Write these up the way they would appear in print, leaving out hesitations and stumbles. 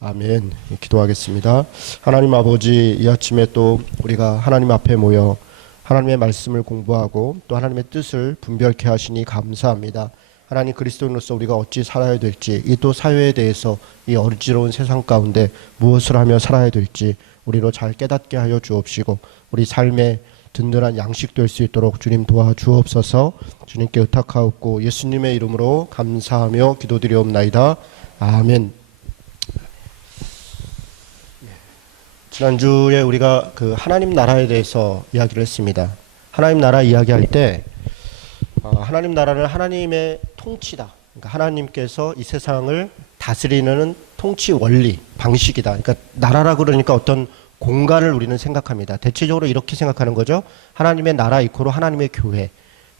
아멘. 기도하겠습니다. 하나님 아버지, 이 아침에 또 우리가 하나님 앞에 모여 하나님의 말씀을 공부하고 또 하나님의 뜻을 분별케 하시니 감사합니다. 하나님, 그리스도인으로서 우리가 어찌 살아야 될지, 이 또 사회에 대해서 이 어지러운 세상 가운데 무엇을 하며 살아야 될지 우리로 잘 깨닫게 하여 주옵시고, 우리 삶의 든든한 양식 될 수 있도록 주님 도와주옵소서. 주님께 의탁하옵고 예수님의 이름으로 감사하며 기도드리옵나이다. 아멘. 지난주에 우리가 그 하나님 나라에 대해서 이야기를 했습니다. 하나님 나라 이야기할 때 하나님 나라는 하나님의 통치다. 그러니까 하나님께서 이 세상을 다스리는 통치 원리, 방식이다. 그러니까 나라라 그러니까 어떤 공간을 우리는 생각합니다. 대체적으로 이렇게 생각하는 거죠. 하나님의 나라 이코로 하나님의 교회.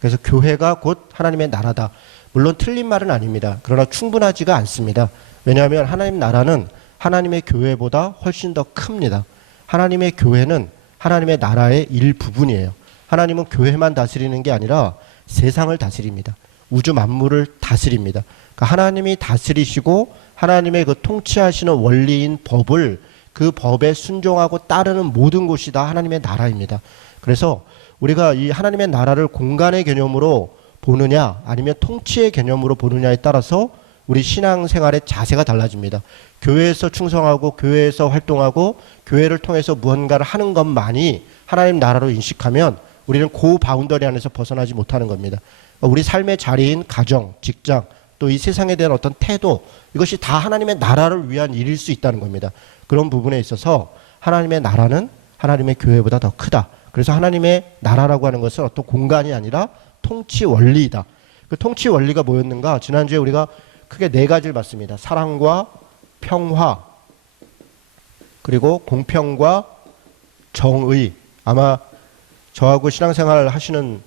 그래서 교회가 곧 하나님의 나라다. 물론 틀린 말은 아닙니다. 그러나 충분하지가 않습니다. 왜냐하면 하나님 나라는 하나님의 교회보다 훨씬 더 큽니다. 하나님의 교회는 하나님의 나라의 일부분이에요. 하나님은 교회만 다스리는 게 아니라 세상을 다스립니다. 우주 만물을 다스립니다. 그러니까 하나님이 다스리시고 하나님의 그 통치하시는 원리인 법을, 그 법에 순종하고 따르는 모든 곳이 다 하나님의 나라입니다. 그래서 우리가 이 하나님의 나라를 공간의 개념으로 보느냐 아니면 통치의 개념으로 보느냐에 따라서 우리 신앙생활의 자세가 달라집니다. 교회에서 충성하고 교회에서 활동하고 교회를 통해서 무언가를 하는 것만이 하나님 나라로 인식하면 우리는 그 바운더리 안에서 벗어나지 못하는 겁니다. 우리 삶의 자리인 가정, 직장, 또 이 세상에 대한 어떤 태도, 이것이 다 하나님의 나라를 위한 일일 수 있다는 겁니다. 그런 부분에 있어서 하나님의 나라는 하나님의 교회보다 더 크다. 그래서 하나님의 나라라고 하는 것은 어떤 공간이 아니라 통치 원리이다. 그 통치 원리가 뭐였는가? 지난주에 우리가 크게 네 가지를 봤습니다. 사랑과 평화, 그리고 공평과 정의. 아마 저하고 신앙생활 하시는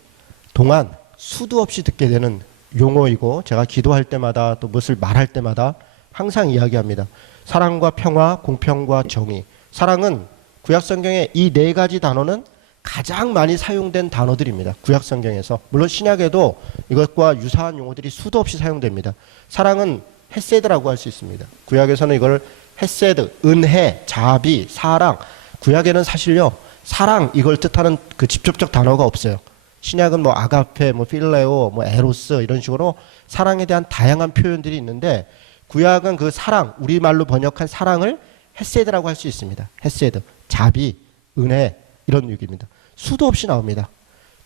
동안 수도 없이 듣게 되는 용어이고, 제가 기도할 때마다 또 무엇을 말할 때마다 항상 이야기합니다. 사랑과 평화, 공평과 정의. 사랑은 구약성경에 이 네 가지 단어는 가장 많이 사용된 단어들입니다. 구약성경에서. 물론 신약에도 이것과 유사한 용어들이 수도 없이 사용됩니다. 사랑은 헤세드라고 할 수 있습니다. 구약에서는 이걸 헤세드, 은혜, 자비, 사랑. 구약에는 사실요, 사랑 이걸 뜻하는 그 직접적 단어가 없어요. 신약은 뭐 아가페, 뭐 필레오, 뭐 에로스 이런 식으로 사랑에 대한 다양한 표현들이 있는데, 구약은 그 사랑, 우리말로 번역한 사랑을 헤세드라고 할 수 있습니다. 헤세드, 자비, 은혜 이런 얘기입니다. 수도 없이 나옵니다.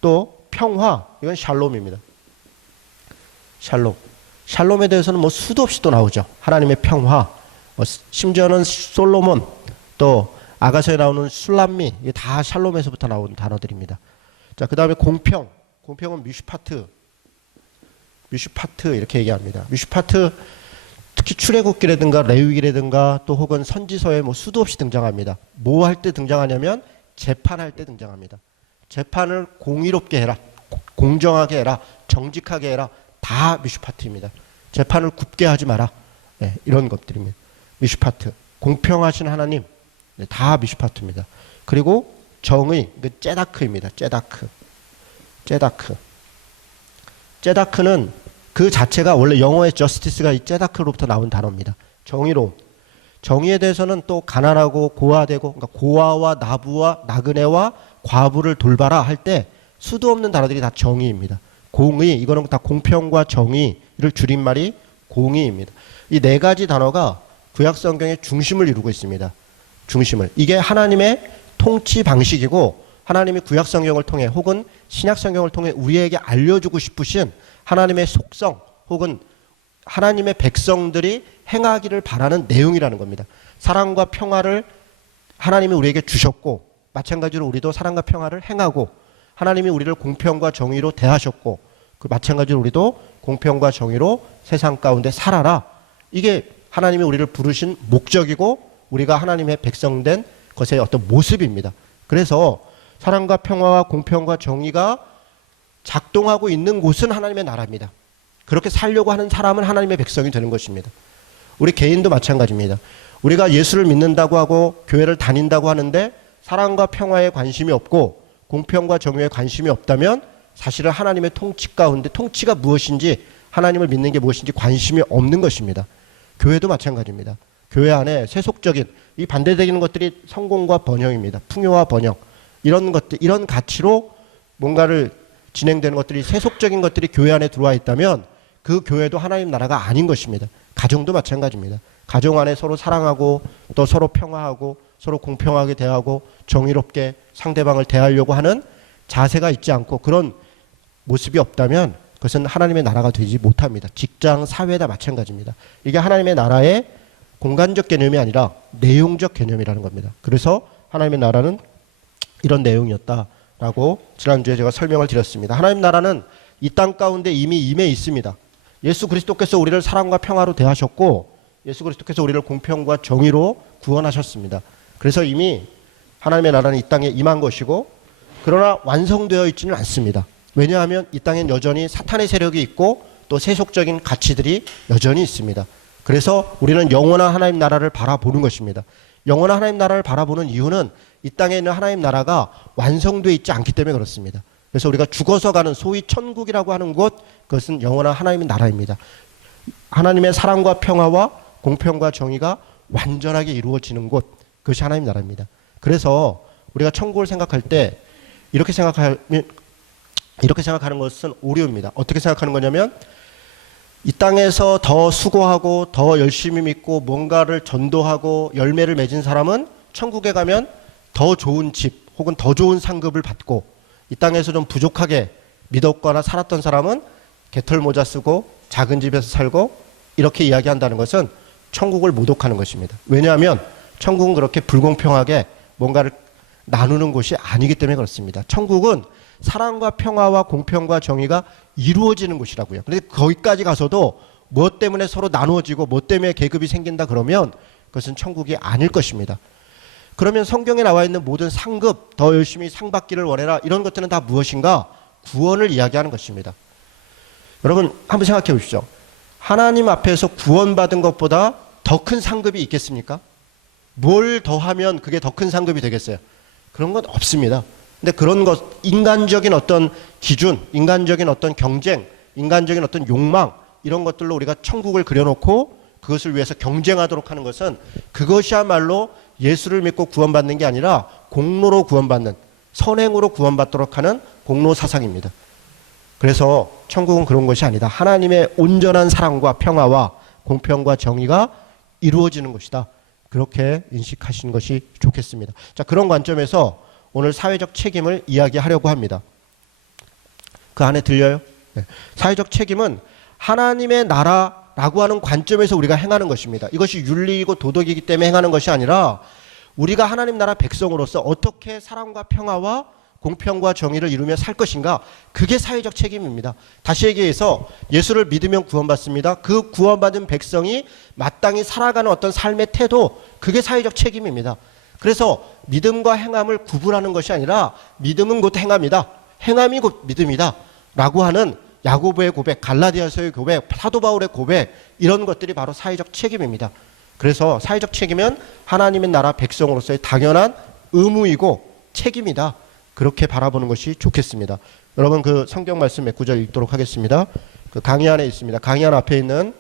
또 평화, 이건 샬롬입니다. 샬롬. 샬롬에 대해서는 뭐 수도 없이 또 나오죠. 하나님의 평화. 심지어는 솔로몬, 또 아가서에 나오는 술람미, 이게 다 샬롬에서부터 나온 단어들입니다. 자, 그 다음에 공평. 공평은 미슈파트. 미슈파트 이렇게 얘기합니다. 미슈파트 특히 출애굽기라든가 레위기라든가 또 혹은 선지서에 뭐 수도 없이 등장합니다. 뭐 할 때 등장하냐면 재판할 때 등장합니다. 재판을 공의롭게 해라, 공정하게 해라, 정직하게 해라. 다 미슈파트입니다. 재판을 굽게 하지 마라. 네, 이런 것들입니다. 미슈파트. 공평하신 하나님. 네, 다 미슈파트입니다. 그리고 정의, 그 째다크입니다. 째다크. 째다크. 째다크는 그 자체가 원래 영어의 저스티스가 이 째다크로부터 나온 단어입니다. 정의로움. 정의에 대해서는 또 가난하고 고아되고, 그러니까 고아와 나부와 나그네와 과부를 돌봐라 할 때 수도 없는 단어들이 다 정의입니다. 공의, 이거는 다 공평과 정의를 줄임말이 공의입니다. 이 네 가지 단어가 구약 성경의 중심을 이루고 있습니다. 중심을. 이게 하나님의 통치 방식이고, 하나님이 구약 성경을 통해 혹은 신약 성경을 통해 우리에게 알려주고 싶으신 하나님의 속성 혹은 하나님의 백성들이 행하기를 바라는 내용이라는 겁니다. 사랑과 평화를 하나님이 우리에게 주셨고, 마찬가지로 우리도 사랑과 평화를 행하고, 하나님이 우리를 공평과 정의로 대하셨고, 그 마찬가지로 우리도 공평과 정의로 세상 가운데 살아라. 이게 하나님이 우리를 부르신 목적이고 우리가 하나님의 백성된 것의 어떤 모습입니다. 그래서 사랑과 평화와 공평과 정의가 작동하고 있는 곳은 하나님의 나라입니다. 그렇게 살려고 하는 사람은 하나님의 백성이 되는 것입니다. 우리 개인도 마찬가지입니다. 우리가 예수를 믿는다고 하고 교회를 다닌다고 하는데 사랑과 평화에 관심이 없고 공평과 정의에 관심이 없다면 사실은 하나님의 통치 가운데 통치가 무엇인지, 하나님을 믿는 게 무엇인지 관심이 없는 것입니다. 교회도 마찬가지입니다. 교회 안에 세속적인 이 반대되는 것들이 성공과 번영입니다. 풍요와 번영 이런 것들 이런 가치로 뭔가를 진행되는 것들이 세속적인 것들이 교회 안에 들어와 있다면 그 교회도 하나님 나라가 아닌 것입니다. 가정도 마찬가지입니다. 가정 안에 서로 사랑하고 또 서로 평화하고 서로 공평하게 대하고 정의롭게 상대방을 대하려고 하는 자세가 있지 않고 그런 모습이 없다면 그것은 하나님의 나라가 되지 못합니다. 직장, 사회다 마찬가지입니다. 이게 하나님의 나라의 공간적 개념이 아니라 내용적 개념이라는 겁니다. 그래서 하나님의 나라는 이런 내용이었다라고 지난주에 제가 설명을 드렸습니다. 하나님 나라는 이 땅 가운데 이미 임해 있습니다. 예수 그리스도께서 우리를 사랑과 평화로 대하셨고 예수 그리스도께서 우리를 공평과 정의로 구원하셨습니다. 그래서 이미 하나님의 나라는 이 땅에 임한 것이고 그러나 완성되어 있지는 않습니다. 왜냐하면 이 땅엔 여전히 사탄의 세력이 있고 또 세속적인 가치들이 여전히 있습니다. 그래서 우리는 영원한 하나님 나라를 바라보는 것입니다. 영원한 하나님 나라를 바라보는 이유는 이 땅에 있는 하나님 나라가 완성되어 있지 않기 때문에 그렇습니다. 그래서 우리가 죽어서 가는 소위 천국이라고 하는 곳 그것은 영원한 하나님의 나라입니다. 하나님의 사랑과 평화와 공평과 정의가 완전하게 이루어지는 곳 그것이 하나님 나라입니다. 그래서 우리가 천국을 생각할 때 이렇게 생각하는 것은 오류입니다. 어떻게 생각하는 거냐면 이 땅에서 더 수고하고 더 열심히 믿고 뭔가를 전도하고 열매를 맺은 사람은 천국에 가면 더 좋은 집 혹은 더 좋은 상급을 받고 이 땅에서 좀 부족하게 믿었거나 살았던 사람은 개털 모자 쓰고 작은 집에서 살고 이렇게 이야기한다는 것은 천국을 모독하는 것입니다. 왜냐하면 천국은 그렇게 불공평하게 뭔가를 나누는 곳이 아니기 때문에 그렇습니다. 천국은 사랑과 평화와 공평과 정의가 이루어지는 곳이라고요. 그런데 거기까지 가서도 무엇 때문에 서로 나누어지고 무엇 때문에 계급이 생긴다 그러면 그것은 천국이 아닐 것입니다. 그러면 성경에 나와 있는 모든 상급, 더 열심히 상 받기를 원해라 이런 것들은 다 무엇인가? 구원을 이야기하는 것입니다. 여러분 한번 생각해 보십시오. 하나님 앞에서 구원받은 것보다 더 큰 상급이 있겠습니까? 뭘 더하면 그게 더 큰 상급이 되겠어요? 그런 건 없습니다. 근데 그런 것, 인간적인 어떤 기준, 인간적인 어떤 경쟁, 인간적인 어떤 욕망 이런 것들로 우리가 천국을 그려놓고 그것을 위해서 경쟁하도록 하는 것은 그것이야말로 예수를 믿고 구원받는 게 아니라 공로로 구원받는 선행으로 구원받도록 하는 공로 사상입니다. 그래서 천국은 그런 것이 아니다. 하나님의 온전한 사랑과 평화와 공평과 정의가 이루어지는 것이다. 그렇게 인식하시는 것이 좋겠습니다. 자, 그런 관점에서 오늘 사회적 책임을 이야기하려고 합니다. 그 안에 들려요? 네. 사회적 책임은 하나님의 나라라고 하는 관점에서 우리가 행하는 것입니다. 이것이 윤리이고 도덕이기 때문에 행하는 것이 아니라 우리가 하나님 나라 백성으로서 어떻게 사랑과 평화와 공평과 정의를 이루며 살 것인가 그게 사회적 책임입니다. 다시 얘기해서 예수를 믿으면 구원받습니다. 그 구원받은 백성이 마땅히 살아가는 어떤 삶의 태도 그게 사회적 책임입니다. 그래서 믿음과 행함을 구분하는 것이 아니라 믿음은 곧 행함이다. 행함이 곧 믿음이다. 라고 하는 야고보의 고백, 갈라디아서의 고백, 사도 바울의 고백 이런 것들이 바로 사회적 책임입니다. 그래서 사회적 책임은 하나님의 나라 백성으로서의 당연한 의무이고 책임이다. 그렇게 바라보는 것이 좋겠습니다. 여러분 그 성경 말씀 몇 구절 읽도록 하겠습니다. 그 강의 안에 있습니다. 강의 안 앞에 있는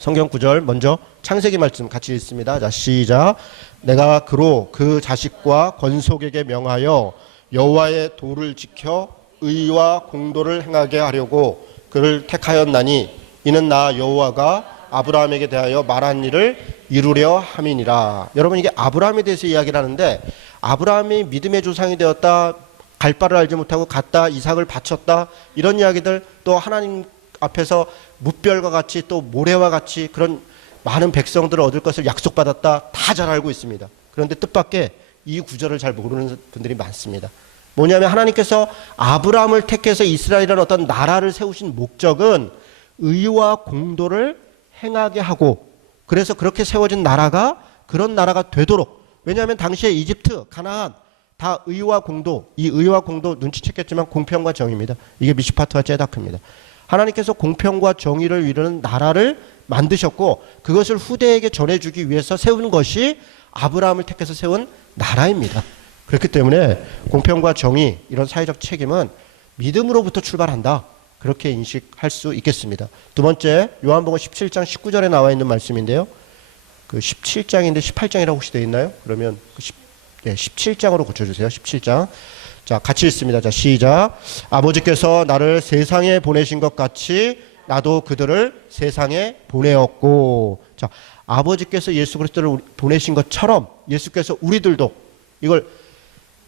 성경 구절 먼저 창세기 말씀 같이 읽습니다. 자, 시작. 내가 그로 그 자식과 건속에게 명하여 여호와의 도를 지켜 의와 공도를 행하게 하려고 그를 택하였나니 이는 나 여호와가 아브라함에게 대하여 말한 일을 이루려 함이니라. 여러분 이게 아브라함에 대해서 이야기를 하는데 아브라함이 믿음의 조상이 되었다. 갈 바를 알지 못하고 갔다. 이삭을 바쳤다. 이런 이야기들 또 하나님 앞에서 뭇별과 같이 또 모래와 같이 그런 많은 백성들을 얻을 것을 약속받았다. 다 잘 알고 있습니다. 그런데 뜻밖의 이 구절을 잘 모르는 분들이 많습니다. 뭐냐면 하나님께서 아브라함을 택해서 이스라엘이라는 어떤 나라를 세우신 목적은 의와 공도를 행하게 하고 그래서 그렇게 세워진 나라가 그런 나라가 되도록 왜냐하면 당시에 이집트, 가나안 다 의와 공도 이 의와 공도 눈치챘겠지만 공평과 정의입니다. 이게 미시파트와 제다크입니다. 하나님께서 공평과 정의를 이루는 나라를 만드셨고 그것을 후대에게 전해주기 위해서 세운 것이 아브라함을 택해서 세운 나라입니다. 그렇기 때문에 공평과 정의 이런 사회적 책임은 믿음으로부터 출발한다. 그렇게 인식할 수 있겠습니다. 두 번째 요한복음 17장 19절에 나와 있는 말씀인데요. 그 17장인데 18장이라고 혹시 되어 있나요? 그러면 17장으로 고쳐주세요. 17장. 자, 같이 읽습니다. 자, 시작. 아버지께서 나를 세상에 보내신 것 같이 나도 그들을 세상에 보내었고. 자, 아버지께서 예수 그리스도를 보내신 것처럼 예수께서 우리들도 이걸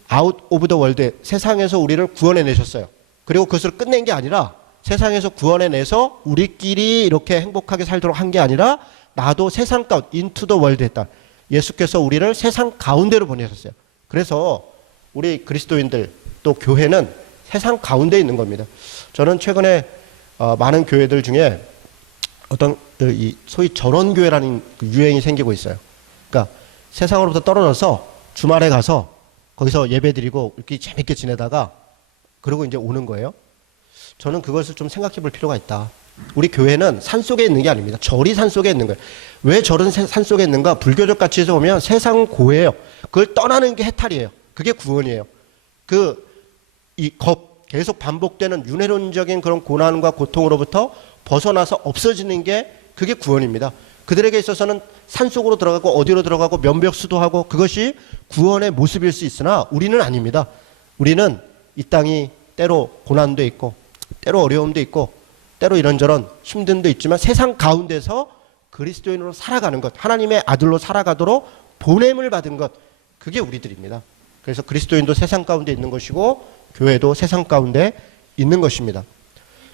아웃 오브 더 월드, 세상에서 우리를 구원해 내셨어요. 그리고 그것을 끝낸 게 아니라 세상에서 구원해 내서 우리끼리 이렇게 행복하게 살도록 한 게 아니라 나도 세상 가운데 인투 더 월드 했다. 예수께서 우리를 세상 가운데로 보내셨어요. 그래서 우리 그리스도인들 또 교회는 세상 가운데 있는 겁니다. 저는 최근에 많은 교회들 중에 어떤 이 소위 전원교회라는 유행이 생기고 있어요. 그러니까 세상으로부터 떨어져서 주말에 가서 거기서 예배드리고 이렇게 재밌게 지내다가 그러고 이제 오는 거예요. 저는 그것을 좀 생각해 볼 필요가 있다. 우리 교회는 산속에 있는 게 아닙니다. 절이 산속에 있는 거예요. 왜 절은 산속에 있는가? 불교적 가치에서 보면 세상은 고해요. 그걸 떠나는 게 해탈이에요. 그게 구원이에요. 계속 반복되는 윤회론적인 그런 고난과 고통으로부터 벗어나서 없어지는 게 그게 구원입니다. 그들에게 있어서는 산속으로 들어가고 어디로 들어가고 면벽수도하고 그것이 구원의 모습일 수 있으나 우리는 아닙니다. 우리는 이 땅이 때로 고난도 있고 때로 어려움도 있고 때로 이런저런 힘듦도 있지만 세상 가운데서 그리스도인으로 살아가는 것, 하나님의 아들로 살아가도록 보냄을 받은 것, 그게 우리들입니다. 그래서 그리스도인도 세상 가운데 있는 것이고 교회도 세상 가운데 있는 것입니다.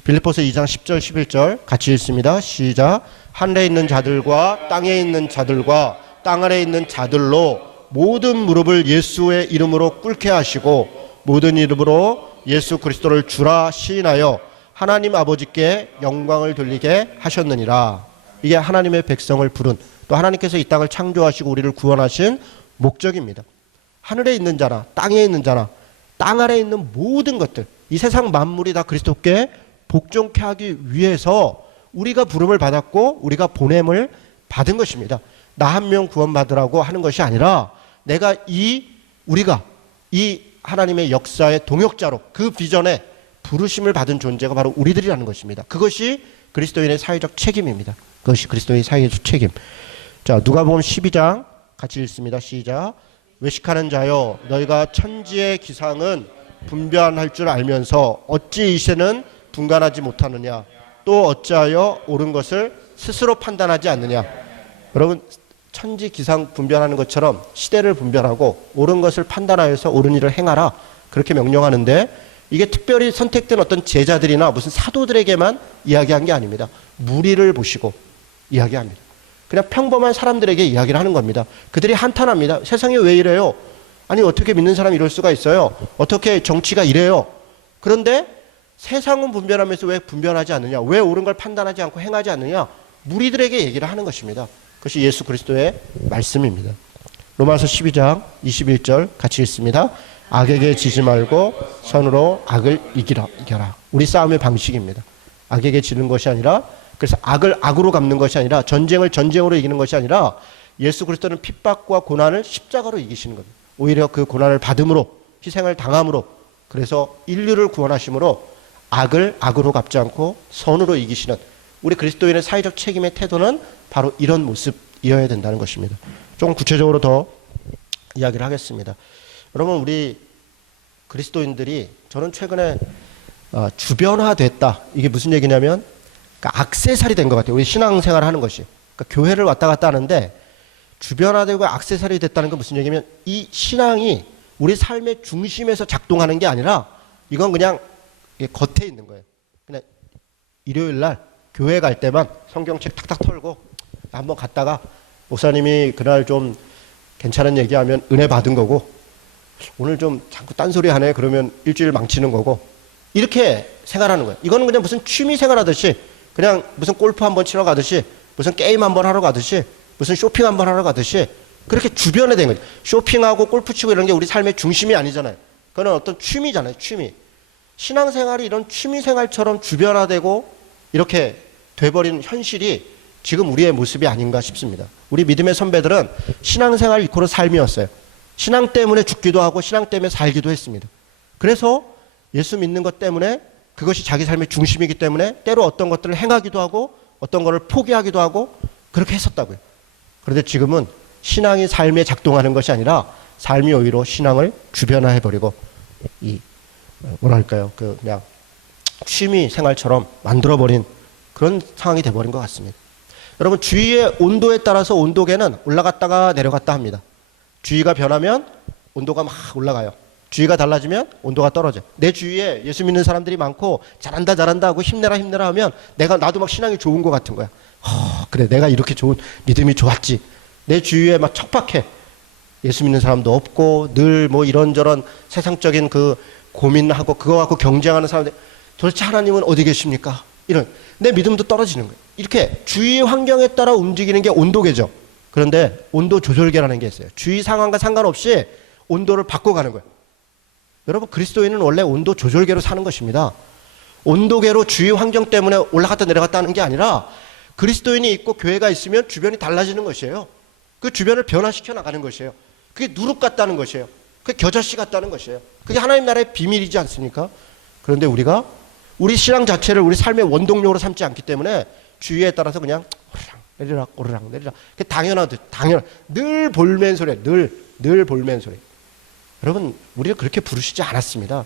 빌립보서 2장 10절 11절 같이 읽습니다. 시작. 하늘에 있는 자들과 땅에 있는 자들과 땅 아래에 있는 자들로 모든 무릎을 예수의 이름으로 꿇게 하시고 모든 이름으로 예수 그리스도를 주라 시인하여 하나님 아버지께 영광을 돌리게 하셨느니라. 이게 하나님의 백성을 부른, 또 하나님께서 이 땅을 창조하시고 우리를 구원하신 목적입니다. 하늘에 있는 자나 땅에 있는 자나 땅 아래에 있는 모든 것들, 이 세상 만물이 다 그리스도께 복종케 하기 위해서 우리가 부름을 받았고 우리가 보냄을 받은 것입니다. 나 한 명 구원받으라고 하는 것이 아니라 우리가 이 하나님의 역사의 동역자로 그 비전에 부르심을 받은 존재가 바로 우리들이라는 것입니다. 그것이 그리스도인의 사회적 책임입니다. 그것이 그리스도인의 사회적 책임. 자, 누가복음 12장 같이 읽습니다. 시작. 외식하는 자여, 너희가 천지의 기상은 분별할 줄 알면서 어찌 이새는 분간하지 못하느냐? 또 어찌하여 옳은 것을 스스로 판단하지 않느냐? 여러분, 천지 기상 분별하는 것처럼 시대를 분별하고 옳은 것을 판단하여서 옳은 일을 행하라, 그렇게 명령하는데 이게 특별히 선택된 어떤 제자들이나 무슨 사도들에게만 이야기한 게 아닙니다. 무리를 보시고 이야기합니다. 그냥 평범한 사람들에게 이야기를 하는 겁니다. 그들이 한탄합니다. 세상이 왜 이래요? 아니 어떻게 믿는 사람이 이럴 수가 있어요? 어떻게 정치가 이래요? 그런데 세상은 분별하면서 왜 분별하지 않느냐? 왜 옳은 걸 판단하지 않고 행하지 않느냐? 무리들에게 얘기를 하는 것입니다. 그것이 예수 그리스도의 말씀입니다. 로마서 12장 21절 같이 읽습니다. 악에게 지지 말고 선으로 악을 이겨라. 우리 싸움의 방식입니다. 악에게 지는 것이 아니라, 그래서 악을 악으로 갚는 것이 아니라, 전쟁을 전쟁으로 이기는 것이 아니라 예수 그리스도는 핍박과 고난을 십자가로 이기시는 겁니다. 오히려 그 고난을 받음으로, 희생을 당함으로, 그래서 인류를 구원하심으로 악을 악으로 갚지 않고 선으로 이기시는 우리 그리스도인의 사회적 책임의 태도는 바로 이런 모습이어야 된다는 것입니다. 조금 구체적으로 더 이야기를 하겠습니다. 여러분, 우리 그리스도인들이, 저는 최근에 주변화됐다, 이게 무슨 얘기냐면 그러니까 액세서리 된 것 같아요. 우리 신앙생활을 하는 것이, 그러니까 교회를 왔다 갔다 하는데 주변화되고 액세서리 됐다는 건 무슨 얘기냐면 이 신앙이 우리 삶의 중심에서 작동하는 게 아니라 이건 그냥 겉에 있는 거예요. 그냥 일요일 날 교회 갈 때만 성경책 탁탁 털고 한번 갔다가 목사님이 그날 좀 괜찮은 얘기하면 은혜 받은 거고, 오늘 좀 자꾸 딴소리 하네 그러면 일주일 망치는 거고, 이렇게 생활하는 거예요. 이거는 그냥 무슨 취미 생활하듯이, 그냥 무슨 골프 한번 치러 가듯이, 무슨 게임 한번 하러 가듯이, 무슨 쇼핑 한번 하러 가듯이 그렇게 주변에 된 거죠. 쇼핑하고 골프 치고 이런 게 우리 삶의 중심이 아니잖아요. 그건 어떤 취미잖아요. 취미. 신앙생활이 이런 취미생활처럼 주변화되고 이렇게 돼버리는 현실이 지금 우리의 모습이 아닌가 싶습니다. 우리 믿음의 선배들은 신앙생활 이코로 삶이었어요. 신앙 때문에 죽기도 하고 신앙 때문에 살기도 했습니다. 그래서 예수 믿는 것 때문에 그것이 자기 삶의 중심이기 때문에 때로 어떤 것들을 행하기도 하고 어떤 것을 포기하기도 하고 그렇게 했었다고요. 그런데 지금은 신앙이 삶에 작동하는 것이 아니라 삶이 오히려 신앙을 주변화해버리고 뭐랄까요, 그냥 취미 생활처럼 만들어버린 그런 상황이 돼버린 것 같습니다. 여러분, 주위의 온도에 따라서 온도계는 올라갔다가 내려갔다 합니다. 주위가 변하면 온도가 막 올라가요. 주위가 달라지면 온도가 떨어져요. 내 주위에 예수 믿는 사람들이 많고 잘한다 하고 힘내라 하면 나도 막 신앙이 좋은 것 같은 거야. 그래, 내가 이렇게 좋은 믿음이 좋았지. 내 주위에 막 척박해. 예수 믿는 사람도 없고 늘 뭐 이런저런 세상적인 그 고민하고 그거 갖고 경쟁하는 사람들, 도대체 하나님은 어디 계십니까? 이런 내 믿음도 떨어지는 거예요. 이렇게 주위 환경에 따라 움직이는 게 온도계죠. 그런데 온도 조절계라는 게 있어요. 주위 상황과 상관없이 온도를 바꿔가는 거예요. 여러분, 그리스도인은 원래 온도 조절계로 사는 것입니다. 온도계로 주위 환경 때문에 올라갔다 내려갔다 하는 게 아니라 그리스도인이 있고 교회가 있으면 주변이 달라지는 것이에요. 그 주변을 변화시켜 나가는 것이에요. 그게 누룩 같다는 것이에요. 그게 겨자씨 같다는 것이에요. 그게 하나님 나라의 비밀이지 않습니까? 그런데 우리가 우리 신앙 자체를 우리 삶의 원동력으로 삼지 않기 때문에 주위에 따라서 그냥 오르락 내리락 그게 당연한 늘 볼멘 소리, 늘 볼멘 소리. 여러분, 우리를 그렇게 부르시지 않았습니다.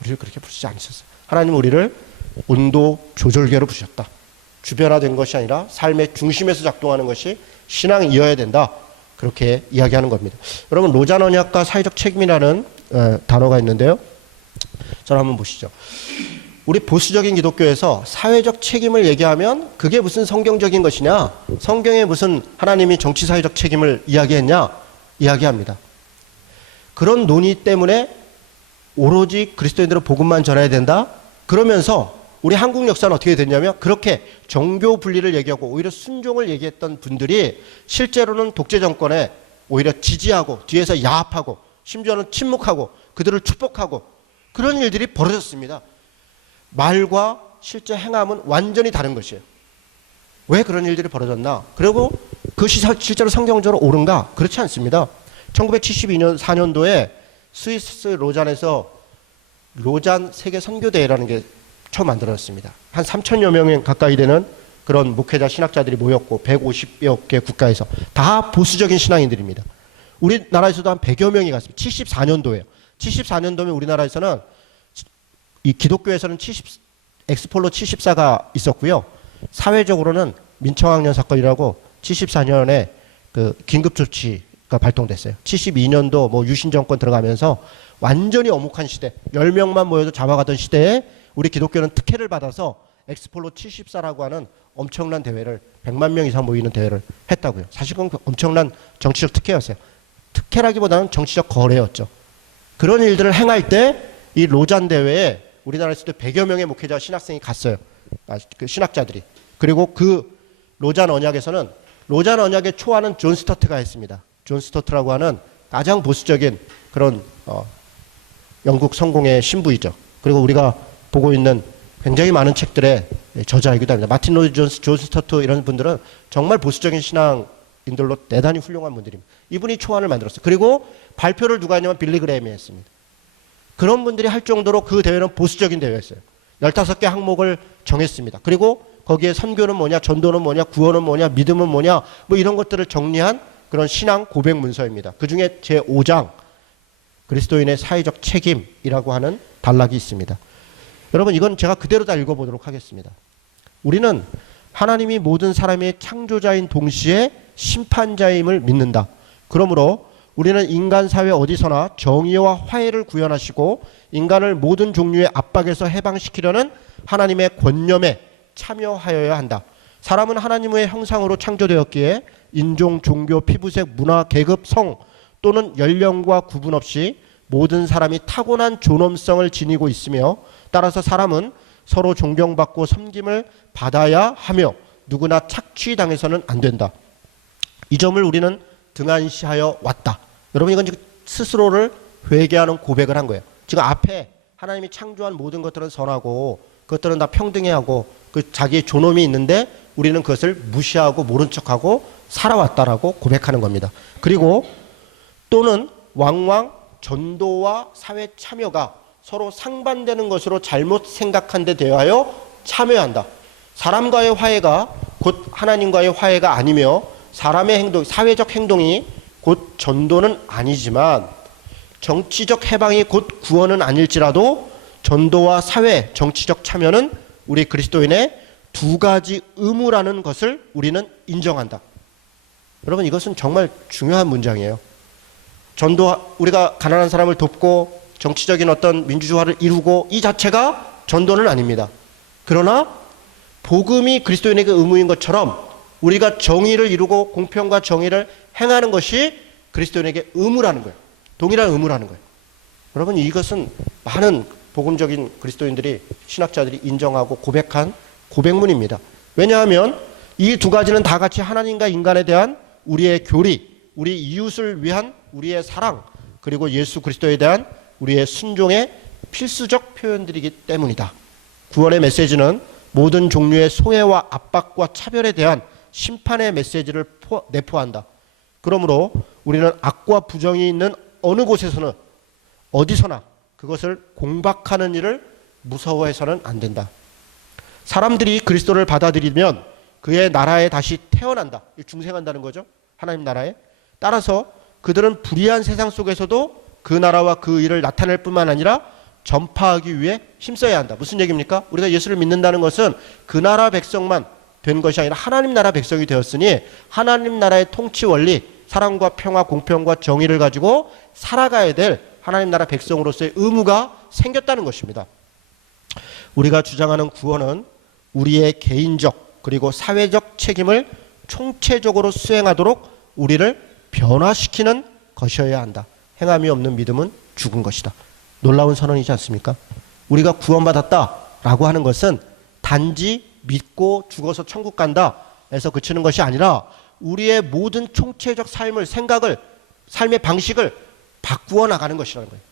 우리를 그렇게 부르시지 않으셨어요. 하나님 우리를 온도 조절계로 부르셨다. 주변화된 것이 아니라 삶의 중심에서 작동하는 것이 신앙이어야 된다. 그렇게 이야기하는 겁니다. 여러분, 로잔 언약과 사회적 책임이라는 단어가 있는데요. 저를 한번 보시죠. 우리 보수적인 기독교에서 사회적 책임을 얘기하면 그게 무슨 성경적인 것이냐? 성경에 무슨 하나님이 정치 사회적 책임을 이야기했냐? 이야기합니다. 그런 논의 때문에 오로지 그리스도인들은 복음만 전해야 된다? 그러면서 우리 한국 역사는 어떻게 됐냐면 그렇게 정교 분리를 얘기하고 오히려 순종을 얘기했던 분들이 실제로는 독재 정권에 오히려 지지하고 뒤에서 야합하고 심지어는 침묵하고 그들을 축복하고 그런 일들이 벌어졌습니다. 말과 실제 행함은 완전히 다른 것이에요. 왜 그런 일들이 벌어졌나? 그리고 그것이 실제로 성경적으로 옳은가? 그렇지 않습니다. 1972년 4년도에 스위스 로잔에서 로잔 세계 선교대회라는 게 처음 만들어졌습니다. 한 3천여 명 가까이 되는 그런 목회자 신학자들이 모였고 150여 개 국가에서 다 보수적인 신앙인들입니다. 우리나라에서도 한 100여 명이 갔습니다. 74년도에요. 74년도면 우리나라에서는 이 기독교에서는 엑스폴로 74가 있었고요. 사회적으로는 민청학년 사건이라고 74년에 그 긴급조치가 발동됐어요. 72년도 뭐 유신 정권 들어가면서 완전히 엄혹한 시대, 10명만 모여도 잡아가던 시대에 우리 기독교는 특혜를 받아서 엑스폴로 74라고 하는 엄청난 대회를 100만 명 이상 모이는 대회를 했다고요. 사실 그건 엄청난 정치적 특혜였어요. 특혜라기보다는 정치적 거래였죠. 그런 일들을 행할 때 이 로잔 대회에 우리나라에서도 100여 명의 목회자 신학생이 갔어요. 그 신학자들이. 그리고 그 로잔 언약에서는 로잔 언약의 초안은 존 스터트가 했습니다. 존 스터트라고 하는 가장 보수적인 그런 영국 성공의 신부이죠. 그리고 우리가 보고 있는 굉장히 많은 책들의 저자이기도 합니다. 마틴 로이드 존스, 존 스터트 이런 분들은 정말 보수적인 신앙인들로 대단히 훌륭한 분들입니다. 이분이 초안을 만들었어요. 그리고 발표를 누가 했냐면 빌리 그레임이 했습니다. 그런 분들이 할 정도로 그 대회는 보수적인 대회였어요. 15개 항목을 정했습니다. 그리고 거기에 선교는 뭐냐, 전도는 뭐냐, 구원은 뭐냐, 믿음은 뭐냐, 뭐 이런 것들을 정리한 그런 신앙 고백 문서입니다. 그 중에 제5장 그리스도인의 사회적 책임이라고 하는 단락이 있습니다. 여러분, 이건 제가 그대로 다 읽어보도록 하겠습니다. 우리는 하나님이 모든 사람의 창조자인 동시에 심판자임을 믿는다. 그러므로 우리는 인간 사회 어디서나 정의와 화해를 구현하시고 인간을 모든 종류의 압박에서 해방시키려는 하나님의 권념에 참여하여야 한다. 사람은 하나님의 형상으로 창조되었기에 인종, 종교, 피부색, 문화, 계급, 성 또는 연령과 구분 없이 모든 사람이 타고난 존엄성을 지니고 있으며 따라서 사람은 서로 존경받고 섬김을 받아야 하며 누구나 착취당해서는 안 된다. 이 점을 우리는 등한시하여 왔다. 여러분, 이건 지금 스스로를 회개하는 고백을 한 거예요. 지금 앞에 하나님이 창조한 모든 것들은 선하고 그것들은 다 평등해 하고 그 자기의 존엄이 있는데 우리는 그것을 무시하고 모른 척하고 살아왔다라고 고백하는 겁니다. 그리고 또는 왕왕 전도와 사회 참여가 서로 상반되는 것으로 잘못 생각한 데 대하여 참여한다. 사람과의 화해가 곧 하나님과의 화해가 아니며 사람의 행동, 사회적 행동이 곧 전도는 아니지만 정치적 해방이 곧 구원은 아닐지라도 전도와 사회, 정치적 참여는 우리 그리스도인의 두 가지 의무라는 것을 우리는 인정한다. 여러분, 이것은 정말 중요한 문장이에요. 우리가 가난한 사람을 돕고 정치적인 어떤 민주주의화를 이루고 이 자체가 전도는 아닙니다. 그러나 복음이 그리스도인에게 의무인 것처럼 우리가 정의를 이루고 공평과 정의를 행하는 것이 그리스도인에게 의무라는 거예요. 동일한 의무라는 거예요. 여러분, 이것은 많은 복음적인 그리스도인들이, 신학자들이 인정하고 고백한 고백문입니다. 왜냐하면 이 두 가지는 다 같이 하나님과 인간에 대한 우리의 교리, 우리 이웃을 위한 우리의 사랑, 그리고 예수 그리스도에 대한 우리의 순종의 필수적 표현들이기 때문이다. 구원의 메시지는 모든 종류의 소외와 압박과 차별에 대한 심판의 메시지를 내포한다. 그러므로 우리는 악과 부정이 있는 어느 곳에서는, 어디서나 그것을 공박하는 일을 무서워해서는 안 된다. 사람들이 그리스도를 받아들이면 그의 나라에 다시 태어난다. 중생한다는 거죠. 하나님 나라에. 따라서 그들은 불의한 세상 속에서도 그 나라와 그 일을 나타낼 뿐만 아니라 전파하기 위해 힘써야 한다. 무슨 얘기입니까? 우리가 예수를 믿는다는 것은 그 나라 백성만 된 것이 아니라 하나님 나라 백성이 되었으니 하나님 나라의 통치 원리, 사랑과 평화, 공평과 정의를 가지고 살아가야 될 하나님 나라 백성으로서의 의무가 생겼다는 것입니다. 우리가 주장하는 구원은 우리의 개인적 그리고 사회적 책임을 총체적으로 수행하도록 우리를 변화시키는 것이어야 한다. 행함이 없는 믿음은 죽은 것이다. 놀라운 선언이지 않습니까? 우리가 구원받았다라고 하는 것은 단지 믿고 죽어서 천국 간다 에서 그치는 것이 아니라 우리의 모든 총체적 삶을, 생각을, 삶의 방식을 바꾸어 나가는 것이라는 거예요.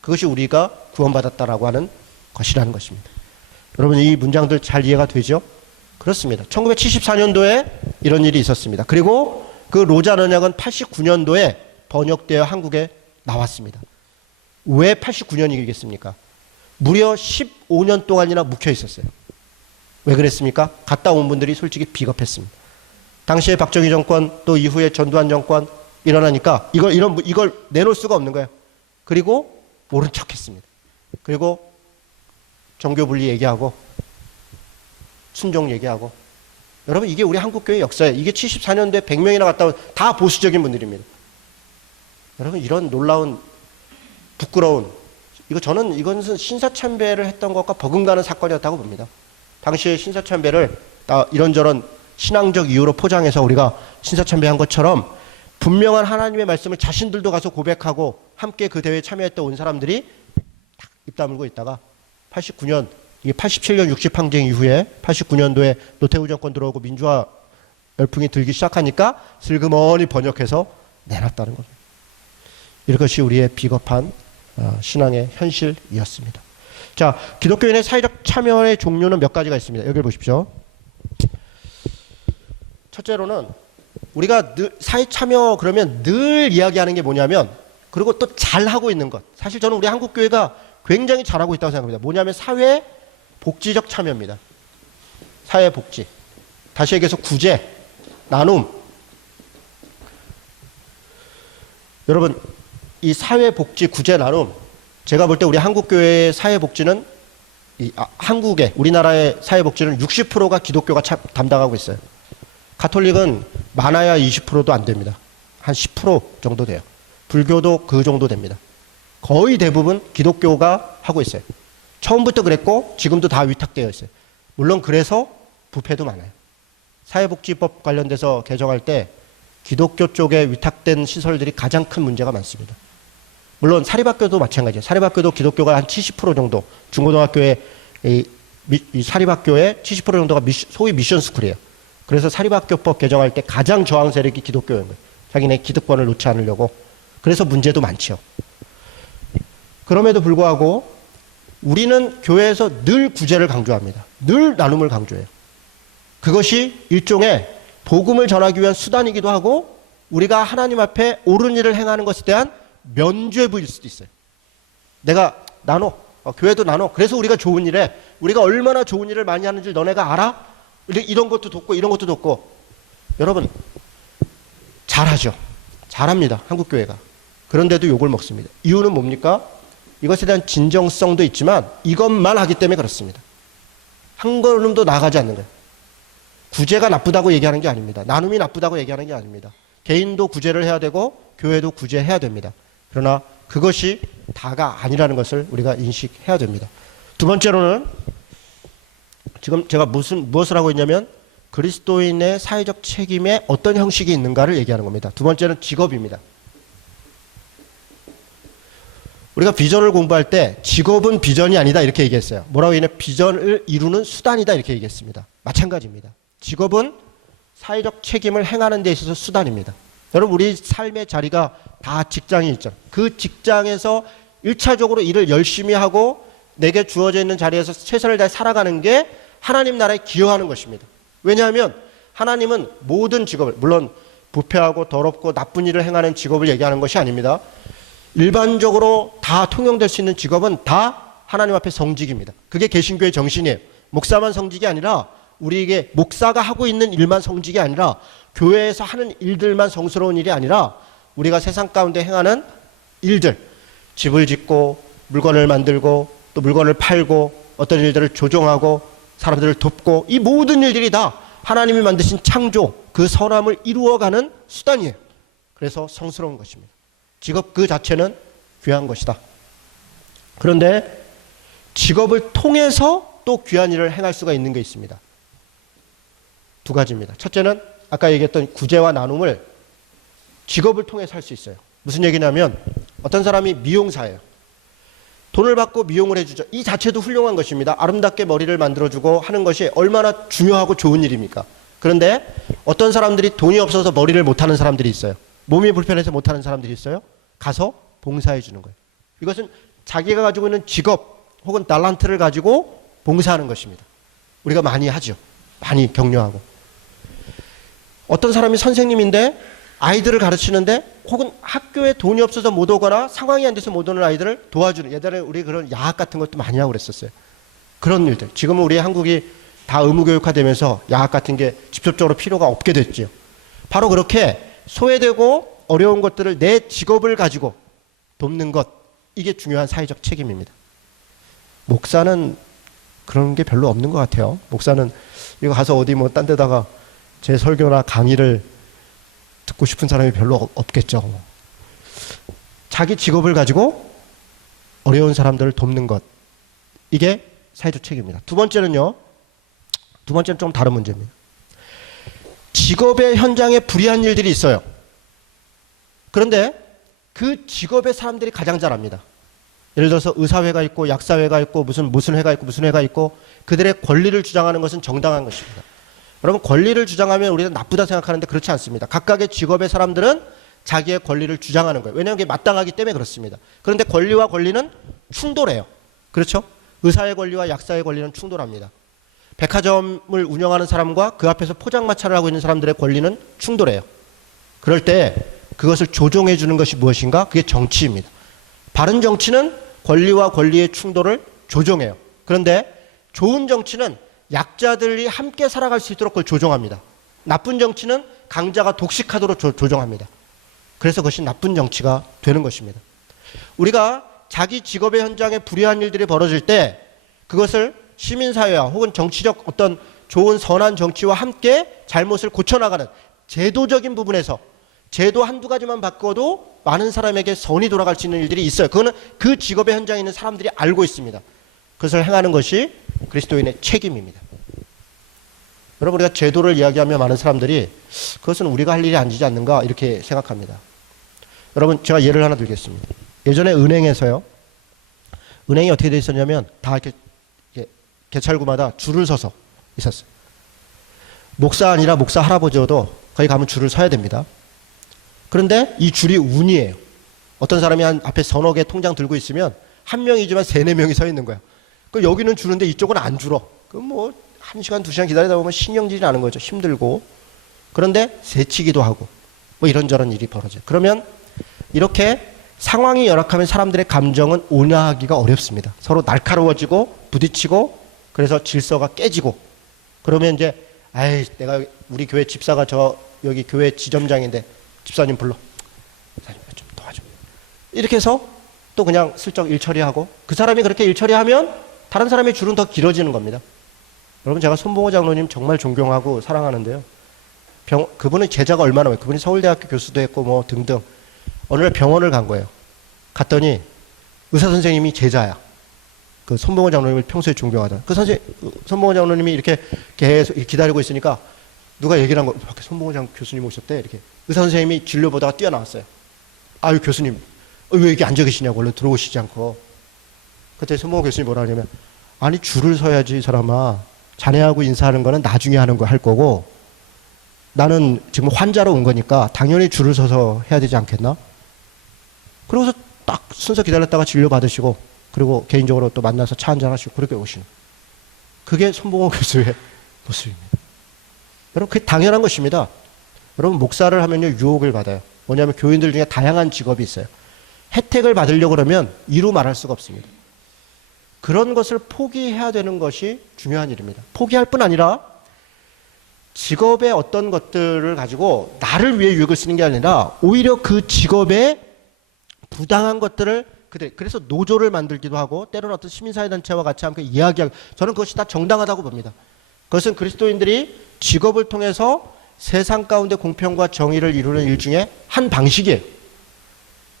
그것이 우리가 구원받았다라고 하는 것이라는 것입니다. 여러분, 이 문장들 잘 이해가 되죠? 그렇습니다. 1974년도에 이런 일이 있었습니다. 그리고 그 로잔 언약은 89년도에 번역되어 한국에 나왔습니다. 왜 89년이겠습니까? 무려 15년 동안이나 묵혀 있었어요. 왜 그랬습니까? 갔다 온 분들이 솔직히 비겁했습니다. 당시에 박정희 정권, 또 이후에 전두환 정권 일어나니까 이걸 내놓을 수가 없는 거예요. 그리고 모른 척 했습니다. 그리고 정교 분리 얘기하고 순종 얘기하고. 여러분, 이게 우리 한국교회 역사예요. 이게 74년도에 100명이나 갔다 온 다 보수적인 분들입니다. 여러분, 이런 놀라운, 부끄러운, 이것은 신사참배를 했던 것과 버금가는 사건이었다고 봅니다. 당시에 신사참배를 이런저런 신앙적 이유로 포장해서 우리가 신사참배한 것처럼 분명한 하나님의 말씀을 자신들도 가서 고백하고 함께 그 대회에 참여했던 온 사람들이 딱 입 다물고 있다가 89년, 이게 87년 60 항쟁 이후에 89년도에 노태우 정권 들어오고 민주화 열풍이 들기 시작하니까 슬그머니 번역해서 내놨다는 겁니다. 이것이 우리의 비겁한 신앙의 현실이었습니다. 자, 기독교인의 사회적 참여의 종류는 몇 가지가 있습니다. 여기 보십시오. 첫째로는 우리가 사회 참여 그러면 늘 이야기하는 게 뭐냐면, 그리고 또 잘하고 있는 것. 사실 저는 우리 한국교회가 굉장히 잘하고 있다고 생각합니다. 뭐냐면 사회 복지적 참여입니다. 사회 복지. 다시 얘기해서 구제, 나눔. 여러분, 이 사회 복지, 구제, 나눔, 제가 볼 때 우리 한국교회의 사회 복지는 한국의, 우리나라의 사회 복지는 60%가 기독교가 담당하고 있어요. 가톨릭은 많아야 20%도 안 됩니다. 한 10% 정도 돼요. 불교도 그 정도 됩니다. 거의 대부분 기독교가 하고 있어요. 처음부터 그랬고 지금도 다 위탁되어 있어요. 물론 그래서 부패도 많아요. 사회복지법 관련돼서 개정할 때 기독교 쪽에 위탁된 시설들이 가장 큰 문제가 많습니다. 물론 사립학교도 마찬가지예요. 사립학교도 기독교가 한 70% 정도, 중고등학교의 이 사립학교의 70% 정도가 소위 미션스쿨이에요. 그래서 사립학교법 개정할 때 가장 저항 세력이 기독교인 거예요. 자기네 기득권을 놓지 않으려고. 그래서 문제도 많죠. 그럼에도 불구하고 우리는 교회에서 늘 구제를 강조합니다. 늘 나눔을 강조해요. 그것이 일종의 복음을 전하기 위한 수단이기도 하고 우리가 하나님 앞에 옳은 일을 행하는 것에 대한 면죄부일 수도 있어요. 내가 나눠, 교회도 나눠. 그래서 우리가 좋은 일에, 우리가 얼마나 좋은 일을 많이 하는지 너네가 알아? 이런 것도 돕고 이런 것도 돕고. 여러분, 잘하죠. 잘합니다. 한국 교회가. 그런데도 욕을 먹습니다. 이유는 뭡니까? 이것에 대한 진정성도 있지만 이것만 하기 때문에 그렇습니다. 한 걸음도 나가지 않는 거예요. 구제가 나쁘다고 얘기하는 게 아닙니다. 나눔이 나쁘다고 얘기하는 게 아닙니다. 개인도 구제를 해야 되고 교회도 구제해야 됩니다. 그러나 그것이 다가 아니라는 것을 우리가 인식해야 됩니다. 두 번째로는 지금 제가 무엇을 하고 있냐면 그리스도인의 사회적 책임에 어떤 형식이 있는가를 얘기하는 겁니다. 두 번째는 직업입니다. 우리가 비전을 공부할 때 직업은 비전이 아니다 이렇게 얘기했어요. 뭐라고 얘기했냐면 비전을 이루는 수단이다 이렇게 얘기했습니다. 마찬가지입니다. 직업은 사회적 책임을 행하는 데 있어서 수단입니다. 여러분 우리 삶의 자리가 다 직장이 있죠. 그 직장에서 1차적으로 일을 열심히 하고 내게 주어져 있는 자리에서 최선을 다해 살아가는 게 하나님 나라에 기여하는 것입니다. 왜냐하면 하나님은 모든 직업을, 물론 부패하고 더럽고 나쁜 일을 행하는 직업을 얘기하는 것이 아닙니다. 일반적으로 다 통용될 수 있는 직업은 다 하나님 앞에 성직입니다. 그게 개신교의 정신이에요. 목사만 성직이 아니라 우리에게 목사가 하고 있는 일만 성직이 아니라 교회에서 하는 일들만 성스러운 일이 아니라 우리가 세상 가운데 행하는 일들, 집을 짓고 물건을 만들고 또 물건을 팔고 어떤 일들을 조종하고 사람들을 돕고 이 모든 일들이 다 하나님이 만드신 창조, 그 선함을 이루어가는 수단이에요. 그래서 성스러운 것입니다. 직업 그 자체는 귀한 것이다. 그런데 직업을 통해서 또 귀한 일을 행할 수가 있는 게 있습니다. 두 가지입니다. 첫째는 아까 얘기했던 구제와 나눔을 직업을 통해서 할 수 있어요. 무슨 얘기냐면 어떤 사람이 미용사예요. 돈을 받고 미용을 해주죠. 이 자체도 훌륭한 것입니다. 아름답게 머리를 만들어주고 하는 것이 얼마나 중요하고 좋은 일입니까? 그런데 어떤 사람들이 돈이 없어서 머리를 못하는 사람들이 있어요. 몸이 불편해서 못하는 사람들이 있어요. 가서 봉사해 주는 거예요. 이것은 자기가 가지고 있는 직업 혹은 달란트를 가지고 봉사하는 것입니다. 우리가 많이 하죠. 많이 격려하고. 어떤 사람이 선생님인데 아이들을 가르치는데 혹은 학교에 돈이 없어서 못 오거나 상황이 안 돼서 못 오는 아이들을 도와주는, 예전에 우리 그런 야학 같은 것도 많이 하고 그랬었어요. 그런 일들. 지금은 우리 한국이 다 의무교육화되면서 야학 같은 게 직접적으로 필요가 없게 됐죠. 바로 그렇게 소외되고 어려운 것들을 내 직업을 가지고 돕는 것, 이게 중요한 사회적 책임입니다. 목사는 그런 게 별로 없는 것 같아요. 목사는 이거 가서 어디 뭐 딴 데다가 제 설교나 강의를 듣고 싶은 사람이 별로 없겠죠. 자기 직업을 가지고 어려운 사람들을 돕는 것, 이게 사회적 책임입니다. 두 번째는 좀 다른 문제입니다. 직업의 현장에 불이한 일들이 있어요. 그런데 그 직업의 사람들이 가장 잘합니다. 예를 들어서 의사회가 있고 약사회가 있고 무슨 회가 있고 무슨 회가 있고 그들의 권리를 주장하는 것은 정당한 것입니다. 여러분 권리를 주장하면 우리는 나쁘다 생각하는데 그렇지 않습니다. 각각의 직업의 사람들은 자기의 권리를 주장하는 거예요. 왜냐하면 그게 마땅하기 때문에 그렇습니다. 그런데 권리와 권리는 충돌해요. 그렇죠? 의사의 권리와 약사의 권리는 충돌합니다. 백화점을 운영하는 사람과 그 앞에서 포장마차를 하고 있는 사람들의 권리는 충돌해요. 그럴 때 그것을 조종해 주는 것이 무엇인가? 그게 정치입니다. 바른 정치는 권리와 권리의 충돌을 조종해요. 그런데 좋은 정치는 약자들이 함께 살아갈 수 있도록 그걸 조종합니다. 나쁜 정치는 강자가 독식하도록 조종합니다. 그래서 그것이 나쁜 정치가 되는 것입니다. 우리가 자기 직업의 현장에 불이한 일들이 벌어질 때 그것을 시민사회와 혹은 정치적 어떤 좋은 선한 정치와 함께 잘못을 고쳐나가는 제도적인 부분에서 제도 한두 가지만 바꿔도 많은 사람에게 선이 돌아갈 수 있는 일들이 있어요. 그거는 그 직업의 현장에 있는 사람들이 알고 있습니다. 그것을 행하는 것이 그리스도인의 책임입니다. 여러분 우리가 제도를 이야기하면 많은 사람들이 그것은 우리가 할 일이 아니지 않는가 이렇게 생각합니다. 여러분 제가 예를 하나 들겠습니다. 예전에 은행에서요. 은행이 어떻게 돼 있었냐면 다 이렇게 개찰구마다 줄을 서서 있었어요. 목사 아니라 목사 할아버지여도 거기 가면 줄을 서야 됩니다. 그런데 이 줄이 운이에요. 어떤 사람이 한 앞에 서너 개 통장 들고 있으면 한 명이지만 세네 명이 서 있는 거야. 그 여기는 주는데 이쪽은 안 줄어. 그럼 뭐 1시간, 2시간 기다리다 보면 신경질이 나는 거죠. 힘들고. 그런데 새치기도 하고 뭐 이런저런 일이 벌어져요. 그러면 이렇게 상황이 열악하면 사람들의 감정은 온화하기가 어렵습니다. 서로 날카로워지고 부딪히고 그래서 질서가 깨지고 그러면 이제 내가 우리 교회 집사가 저 여기 교회 지점장인데 집사님 불러. 집사님 좀 도와줘. 이렇게 해서 또 그냥 슬쩍 일 처리하고 그 사람이 그렇게 일 처리하면 다른 사람의 줄은 더 길어지는 겁니다. 여러분 제가 손봉호 장로님 정말 존경하고 사랑하는데요. 그분은 제자가 얼마나 많아요. 그분이 서울대학교 교수도 했고 뭐 등등. 어느 날 병원을 간 거예요. 갔더니 의사 선생님이 제자야. 그 손봉호 장로님을 평소에 존경하던. 그 손봉호 장로님이 이렇게 계속 기다리고 있으니까 누가 얘기를 한 거, 밖에 손봉호 교수님 오셨대. 이렇게. 의사 선생님이 진료 보다가 뛰어나왔어요. 아유, 교수님, 왜 여기 앉아 계시냐고, 얼른 들어오시지 않고. 그때 손봉호 교수님이 뭐라 하냐면, 아니, 줄을 서야지, 이 사람아. 자네하고 인사하는 거는 나중에 하는 거 할 거고, 나는 지금 환자로 온 거니까 당연히 줄을 서서 해야 되지 않겠나? 그러고서 딱 순서 기다렸다가 진료 받으시고, 그리고 개인적으로 또 만나서 차 한잔 하시고, 그렇게 오시는. 그게 손봉호 교수의 모습입니다. 여러분, 그게 당연한 것입니다. 여러분, 목사를 하면요, 유혹을 받아요. 뭐냐면 교인들 중에 다양한 직업이 있어요. 혜택을 받으려고 그러면 이루 말할 수가 없습니다. 그런 것을 포기해야 되는 것이 중요한 일입니다. 포기할 뿐 아니라 직업의 어떤 것들을 가지고 나를 위해 유혹을 쓰는 게 아니라 오히려 그 직업에 부당한 것들을 그래서 노조를 만들기도 하고 때로는 어떤 시민사회단체와 같이 함께 이야기하고 저는 그것이 다 정당하다고 봅니다. 그것은 그리스도인들이 직업을 통해서 세상 가운데 공평과 정의를 이루는 일 중에 한 방식이에요.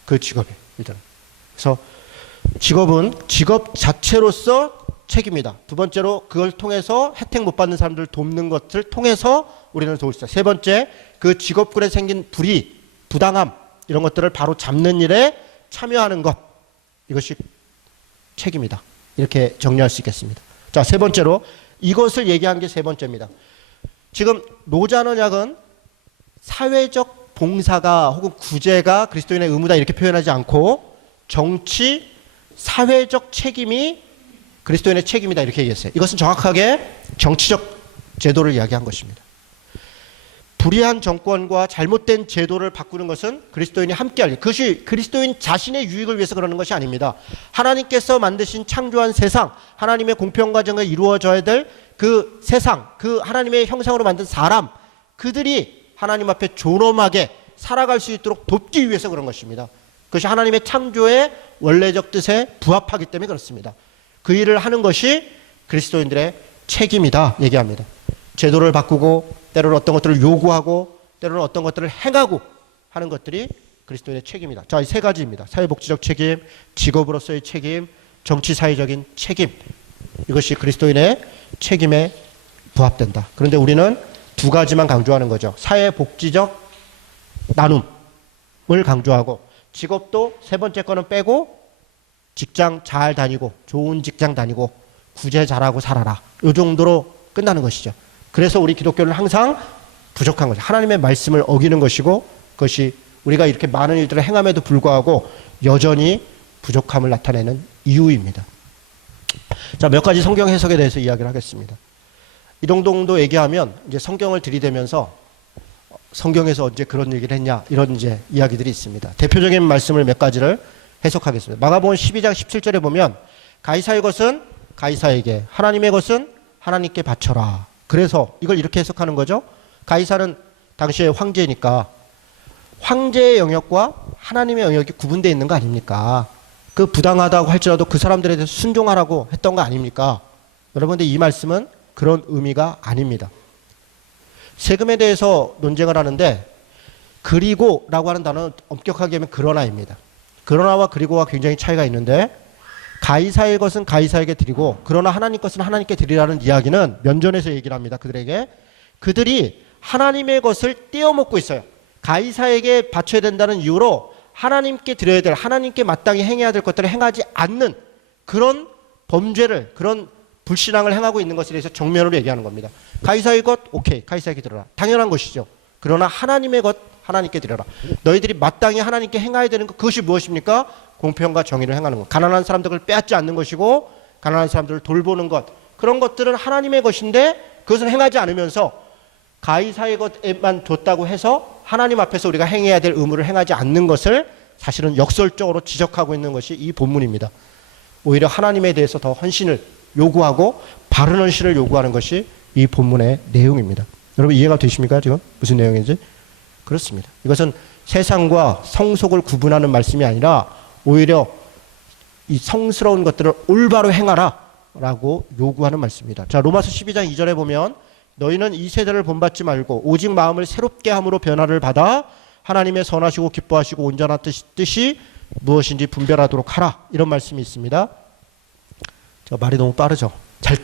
그 직업이 일단. 그래서 직업은 직업 자체로서 책임이다. 두 번째로 그걸 통해서 혜택 못 받는 사람들을 돕는 것을 통해서 우리는 도울 수 있다. 세 번째, 그 직업군에 생긴 불의, 부당함 이런 것들을 바로 잡는 일에 참여하는 것. 이것이 책임이다. 이렇게 정리할 수 있겠습니다. 자, 세 번째로 이것을 얘기한 게 세 번째입니다. 지금 노자는 언약은 사회적 봉사가 혹은 구제가 그리스도인의 의무다 이렇게 표현하지 않고 정치, 사회적 책임이 그리스도인의 책임이다 이렇게 얘기했어요. 이것은 정확하게 정치적 제도를 이야기한 것입니다. 불의한 정권과 잘못된 제도를 바꾸는 것은 그리스도인이 함께할 일. 그것이 그리스도인 자신의 유익을 위해서 그러는 것이 아닙니다. 하나님께서 만드신 창조한 세상, 하나님의 공평과 정의가 이루어져야 될 그 세상, 그 하나님의 형상으로 만든 사람, 그들이 하나님 앞에 존엄하게 살아갈 수 있도록 돕기 위해서 그런 것입니다. 그것이 하나님의 창조의 원래적 뜻에 부합하기 때문에 그렇습니다. 그 일을 하는 것이 그리스도인들의 책임이다 얘기합니다. 제도를 바꾸고 때로는 어떤 것들을 요구하고 때로는 어떤 것들을 행하고 하는 것들이 그리스도인의 책임이다. 자, 이 세 가지입니다. 사회복지적 책임, 직업으로서의 책임, 정치사회적인 책임. 이것이 그리스도인의 책임에 부합된다. 그런데 우리는 두 가지만 강조하는 거죠. 사회복지적 나눔을 강조하고 직업도 세 번째 거는 빼고 직장 잘 다니고 좋은 직장 다니고 구제 잘하고 살아라. 이 정도로 끝나는 것이죠. 그래서 우리 기독교는 항상 부족한 거죠. 하나님의 말씀을 어기는 것이고 그것이 우리가 이렇게 많은 일들을 행함에도 불구하고 여전히 부족함을 나타내는 이유입니다. 자, 몇 가지 성경 해석에 대해서 이야기를 하겠습니다. 이 정도 얘기하면 이제 성경을 들이대면서 성경에서 언제 그런 얘기를 했냐 이런 이제 이야기들이 있습니다. 대표적인 말씀을 몇 가지를 해석하겠습니다. 마가복음 12장 17절에 보면 가이사의 것은 가이사에게 하나님의 것은 하나님께 바쳐라. 그래서 이걸 이렇게 해석하는 거죠. 가이사는 당시의 황제니까 황제의 영역과 하나님의 영역이 구분되어 있는 거 아닙니까? 그 부당하다고 할지라도 그 사람들에 대해서 순종하라고 했던 거 아닙니까? 여러분들 이 말씀은 그런 의미가 아닙니다. 세금에 대해서 논쟁을 하는데 그리고 라고 하는 단어는 엄격하게 하면 그러나입니다. 그러나와 그리고가 굉장히 차이가 있는데 가이사의 것은 가이사에게 드리고 그러나 하나님 것은 하나님께 드리라는 이야기는 면전에서 얘기를 합니다. 그들에게. 그들이 하나님의 것을 떼어먹고 있어요. 가이사에게 바쳐야 된다는 이유로 하나님께 드려야 될, 하나님께 마땅히 행해야 될 것들을 행하지 않는 그런 범죄를, 그런 불신앙을 행하고 있는 것에 대해서 정면으로 얘기하는 겁니다. 가이사의 것, 오케이, 가이사에게 드려라. 당연한 것이죠. 그러나 하나님의 것, 하나님께 드려라. 너희들이 마땅히 하나님께 행해야 되는 것, 그것이 무엇입니까? 공평과 정의를 행하는 것. 가난한 사람들을 빼앗지 않는 것이고 가난한 사람들을 돌보는 것. 그런 것들은 하나님의 것인데 그것을 행하지 않으면서 가이사의 것에만 줬다고 해서 하나님 앞에서 우리가 행해야 될 의무를 행하지 않는 것을 사실은 역설적으로 지적하고 있는 것이 이 본문입니다. 오히려 하나님에 대해서 더 헌신을 요구하고 바른 헌신을 요구하는 것이 이 본문의 내용입니다. 여러분 이해가 되십니까? 지금 무슨 내용인지? 그렇습니다. 이것은 세상과 성속을 구분하는 말씀이 아니라 오히려 이 성스러운 것들을 올바로 행하라 라고 요구하는 말씀입니다. 자, 로마서 12장 2절에 보면 너희는 이 세대를 본받지 말고 오직 마음을 새롭게 함으로 변화를 받아 하나님의 선하시고 기뻐하시고 온전한 뜻이 무엇인지 분별하도록 하라. 이런 말씀이 있습니다. 저 말이 너무 빠르죠? 잘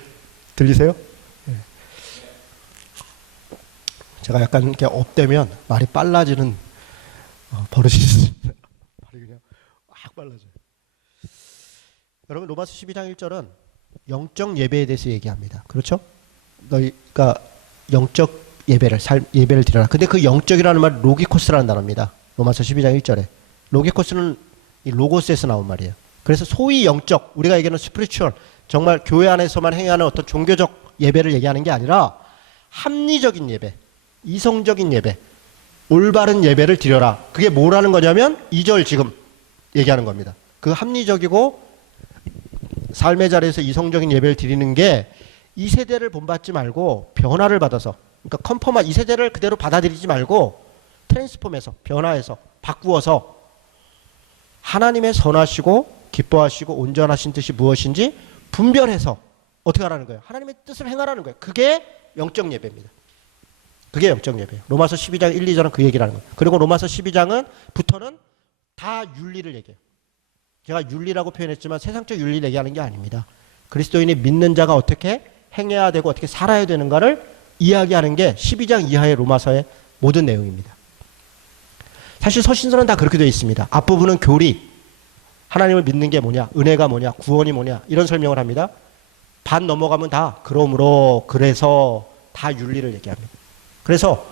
들리세요? 네. 제가 약간 이렇게 업되면 말이 빨라지는 버릇이 있습니다. 말이 그냥 확 빨라져요. 여러분 로마서 12장 1절은 영적 예배에 대해서 얘기합니다. 그렇죠? 너희가 영적 예배를 드려라. 근데 그 영적이라는 말은 로기코스라는 단어입니다. 로마서 12장 1절에. 로기코스는 이 로고스에서 나온 말이에요. 그래서 소위 영적, 우리가 얘기하는 스피리추얼, 정말 교회 안에서만 행하는 어떤 종교적 예배를 얘기하는 게 아니라 합리적인 예배, 이성적인 예배, 올바른 예배를 드려라. 그게 뭐라는 거냐면 2절 지금 얘기하는 겁니다. 그 합리적이고 삶의 자리에서 이성적인 예배를 드리는 게 이 세대를 본받지 말고 변화를 받아서, 그러니까 컨펌한 이 세대를 그대로 받아들이지 말고 트랜스폼해서, 변화해서, 바꾸어서 하나님의 선하시고 기뻐하시고 온전하신 뜻이 무엇인지 분별해서 어떻게 하라는 거예요? 하나님의 뜻을 행하라는 거예요. 그게 영적 예배입니다. 그게 영적 예배예요. 로마서 12장 1, 2절은 그 얘기를 하는 거예요. 그리고 로마서 12장은 부터는 다 윤리를 얘기해요. 제가 윤리라고 표현했지만 세상적 윤리를 얘기하는 게 아닙니다. 그리스도인이 믿는 자가 어떻게 행해야 되고 어떻게 살아야 되는가를 이야기하는 게 12장 이하의 로마서의 모든 내용입니다. 사실 서신서는 다 그렇게 되어 있습니다. 앞부분은 교리, 하나님을 믿는 게 뭐냐, 은혜가 뭐냐, 구원이 뭐냐 이런 설명을 합니다. 반 넘어가면 다 그러므로 그래서 다 윤리를 얘기합니다. 그래서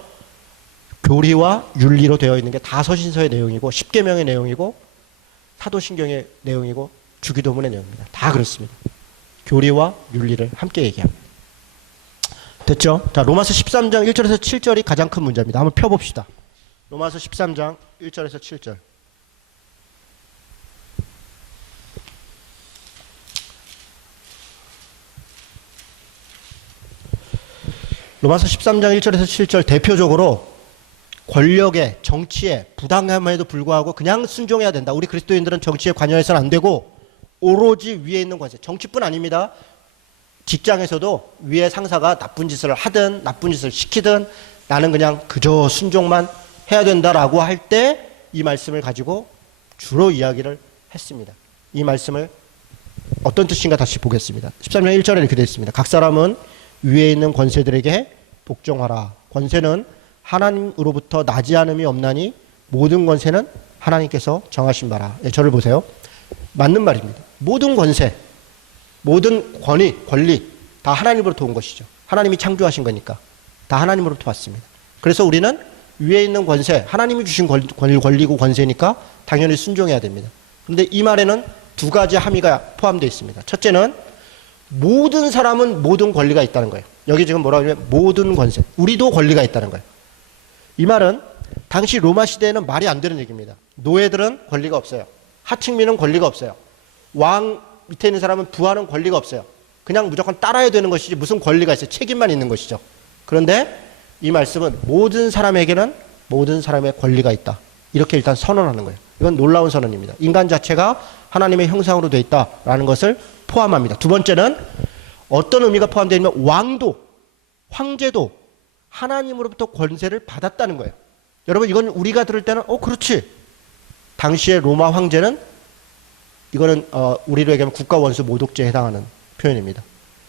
교리와 윤리로 되어 있는 게 다 서신서의 내용이고 십계명의 내용이고 사도신경의 내용이고 주기도문의 내용입니다. 다 그렇습니다. 교리와 윤리를 함께 얘기합니다. 됐죠? 자, 로마서 13장 1절에서 7절이 가장 큰 문제입니다. 한번 펴봅시다. 로마서 13장 1절에서 7절. 로마서 13장 1절에서 7절 대표적으로 권력에, 정치에 부당함에도 불구하고 그냥 순종해야 된다. 우리 그리스도인들은 정치에 관여해서는 안 되고 오로지 위에 있는 권세, 정치뿐 아닙니다. 직장에서도 위에 상사가 나쁜 짓을 하든 나쁜 짓을 시키든 나는 그냥 그저 순종만 해야 된다라고 할 때 이 말씀을 가지고 주로 이야기를 했습니다. 이 말씀을 어떤 뜻인가 다시 보겠습니다. 13장 1절에 이렇게 되어 있습니다. 각 사람은 위에 있는 권세들에게 복종하라. 권세는 하나님으로부터 나지 않음이 없나니 모든 권세는 하나님께서 정하신 바라. 예, 저를 보세요. 맞는 말입니다. 모든 권세, 모든 권리 다 하나님으로부터 온 것이죠. 하나님이 창조하신 거니까 다 하나님으로부터 왔습니다. 그래서 우리는 위에 있는 권세, 하나님이 주신 권리고 권세니까 당연히 순종해야 됩니다. 그런데 이 말에는 두 가지 함의가 포함되어 있습니다. 첫째는 모든 사람은 모든 권리가 있다는 거예요. 여기 지금 뭐라고 하냐면 모든 권세, 우리도 권리가 있다는 거예요. 이 말은 당시 로마 시대에는 말이 안 되는 얘기입니다. 노예들은 권리가 없어요. 하층민은 권리가 없어요. 왕 밑에 있는 사람은 부하는 권리가 없어요. 그냥 무조건 따라야 되는 것이지 무슨 권리가 있어요. 책임만 있는 것이죠. 그런데 이 말씀은 모든 사람에게는 모든 사람의 권리가 있다. 이렇게 일단 선언하는 거예요. 이건 놀라운 선언입니다. 인간 자체가 하나님의 형상으로 되어 있다라는 것을 포함합니다. 두 번째는 어떤 의미가 포함되어 있냐면 왕도, 황제도 하나님으로부터 권세를 받았다는 거예요. 여러분 이건 우리가 들을 때는 그렇지. 당시의 로마 황제는 이거는 우리로 얘기하면 국가 원수 모독죄에 해당하는 표현입니다.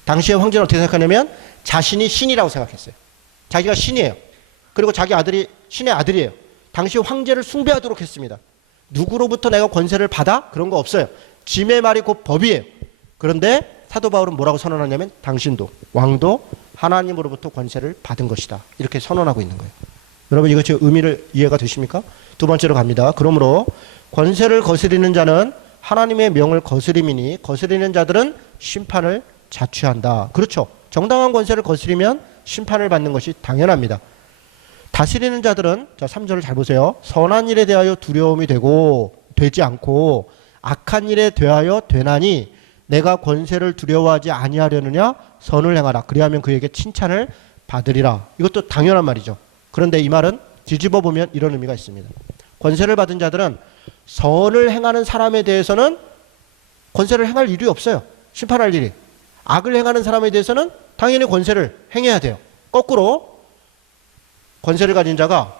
당시의 황제는 어떻게 생각하냐면 자신이 신이라고 생각했어요. 자기가 신이에요. 그리고 자기 아들이 신의 아들이에요. 당시 황제를 숭배하도록 했습니다. 누구로부터 내가 권세를 받아? 그런 거 없어요. 짐의 말이 곧 법이에요. 그런데 사도 바울은 뭐라고 선언하냐면 당신도 왕도 하나님으로부터 권세를 받은 것이다. 이렇게 선언하고 있는 거예요. 여러분 이거 제 의미를 이해가 되십니까? 두 번째로 갑니다. 그러므로 권세를 거스리는 자는 하나님의 명을 거스림이니 거스리는 자들은 심판을 자취한다. 그렇죠. 정당한 권세를 거스리면 심판을 받는 것이 당연합니다. 다스리는 자들은 자 3절을 잘 보세요. 선한 일에 대하여 두려움이 되지 않고 악한 일에 대하여 되나니 내가 권세를 두려워하지 아니하려느냐 선을 행하라. 그리하면 그에게 칭찬을 받으리라. 이것도 당연한 말이죠. 그런데 이 말은 뒤집어 보면 이런 의미가 있습니다. 권세를 받은 자들은 선을 행하는 사람에 대해서는 권세를 행할 일이 없어요. 심판할 일이. 악을 행하는 사람에 대해서는 당연히 권세를 행해야 돼요. 거꾸로 권세를 가진 자가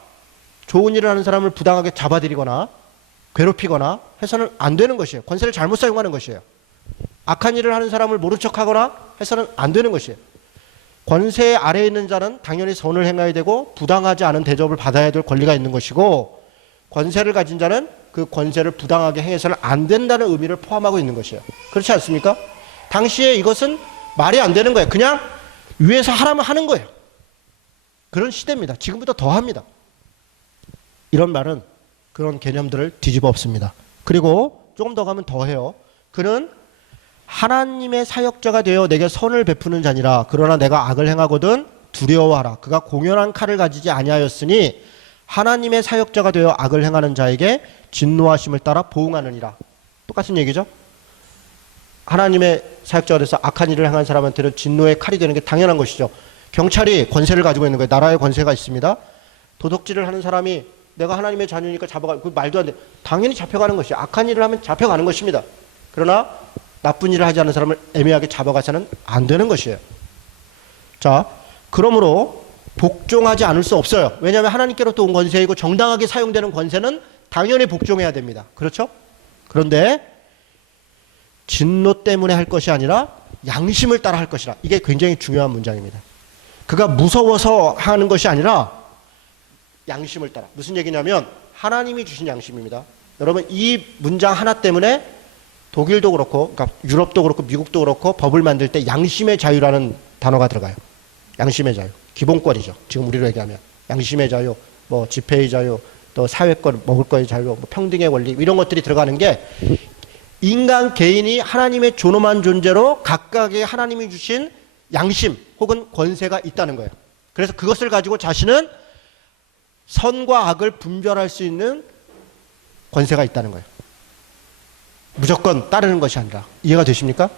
좋은 일을 하는 사람을 부당하게 잡아들이거나 괴롭히거나 해서는 안 되는 것이에요. 권세를 잘못 사용하는 것이에요. 악한 일을 하는 사람을 모른 척하거나 해서는 안 되는 것이에요. 권세 아래에 있는 자는 당연히 선을 행해야 되고 부당하지 않은 대접을 받아야 될 권리가 있는 것이고, 권세를 가진 자는 그 권세를 부당하게 행해서는 안 된다는 의미를 포함하고 있는 것이에요. 그렇지 않습니까? 당시에 이것은 말이 안 되는 거예요. 그냥 위에서 하라면 하는 거예요. 그런 시대입니다. 지금부터 더 합니다. 이런 말은 그런 개념들을 뒤집어 엎습니다. 그리고 조금 더 가면 더 해요. 그는 하나님의 사역자가 되어 내게 선을 베푸는 자니라. 그러나 내가 악을 행하거든 두려워하라. 그가 공연한 칼을 가지지 아니하였으니 하나님의 사역자가 되어 악을 행하는 자에게 진노하심을 따라 보응하느니라. 똑같은 얘기죠. 하나님의 사역자가 돼서 악한 일을 행한 사람한테는 진노의 칼이 되는 게 당연한 것이죠. 경찰이 권세를 가지고 있는 거예요. 나라의 권세가 있습니다. 도둑질을 하는 사람이 내가 하나님의 자녀니까 잡아가, 그 말도 안 돼. 당연히 잡혀가는 것이에요. 악한 일을 하면 잡혀가는 것입니다. 그러나 나쁜 일을 하지 않는 사람을 애매하게 잡아가서는 안 되는 것이에요. 자, 그러므로 복종하지 않을 수 없어요. 왜냐하면 하나님께로부터 온 권세이고 정당하게 사용되는 권세는 당연히 복종해야 됩니다. 그렇죠? 그런데 진노 때문에 할 것이 아니라 양심을 따라 할 것이라. 이게 굉장히 중요한 문장입니다. 그가 무서워서 하는 것이 아니라 양심을 따라. 무슨 얘기냐면 하나님이 주신 양심입니다. 여러분, 이 문장 하나 때문에 독일도 그렇고, 그러니까 유럽도 그렇고 미국도 그렇고 법을 만들 때 양심의 자유라는 단어가 들어가요. 양심의 자유. 기본권이죠. 지금 우리로 얘기하면 양심의 자유, 뭐 집회의 자유, 또 사회권, 먹을 거의 자유, 뭐 평등의 권리, 이런 것들이 들어가는 게 인간 개인이 하나님의 존엄한 존재로 각각의 하나님이 주신 양심 혹은 권세가 있다는 거예요. 그래서 그것을 가지고 자신은 선과 악을 분별할 수 있는 권세가 있다는 거예요. 무조건 따르는 것이 아니라. 이해가 되십니까?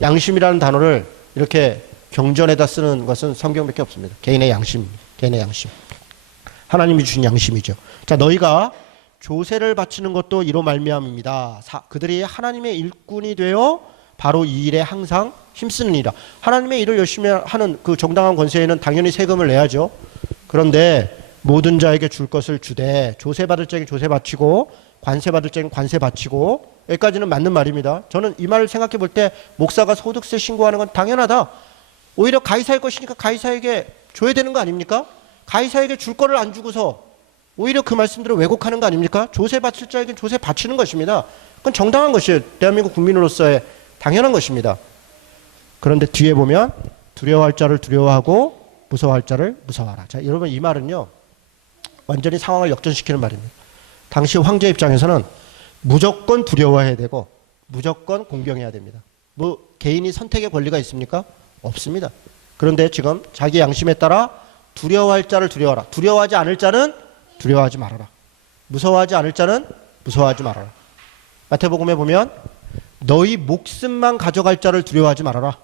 양심이라는 단어를 이렇게 경전에다 쓰는 것은 성경밖에 없습니다. 개인의 양심, 개인의 양심. 하나님이 주신 양심이죠. 자, 너희가 조세를 바치는 것도 이로 말미암입니다. 그들이 하나님의 일꾼이 되어 바로 이 일에 항상 힘쓰느니라. 하나님의 일을 열심히 하는 그 정당한 권세에는 당연히 세금을 내야죠. 그런데 모든 자에게 줄 것을 주되 조세 받을 자에게 조세 바치고 관세 받을 자에게 관세 바치고, 여기까지는 맞는 말입니다. 저는 이 말을 생각해 볼 때 목사가 소득세 신고하는 건 당연하다. 오히려 가이사의 것이니까 가이사에게 줘야 되는 거 아닙니까? 가이사에게 줄 거를 안 주고서 오히려 그 말씀들을 왜곡하는 거 아닙니까? 조세 바칠 자에게 조세 바치는 것입니다. 그건 정당한 것이에요. 대한민국 국민으로서의 당연한 것입니다. 그런데 뒤에 보면 두려워할 자를 두려워하고 무서워할 자를 무서워하라. 자, 여러분, 이 말은요 완전히 상황을 역전시키는 말입니다. 당시 황제 입장에서는 무조건 두려워해야 되고 무조건 공경해야 됩니다. 뭐 개인이 선택의 권리가 있습니까? 없습니다. 그런데 지금 자기 양심에 따라 두려워할 자를 두려워하라. 두려워하지 않을 자는 두려워하지 말아라. 무서워하지 않을 자는 무서워하지 말아라. 마태복음에 보면 너희 목숨만 가져갈 자를 두려워하지 말아라.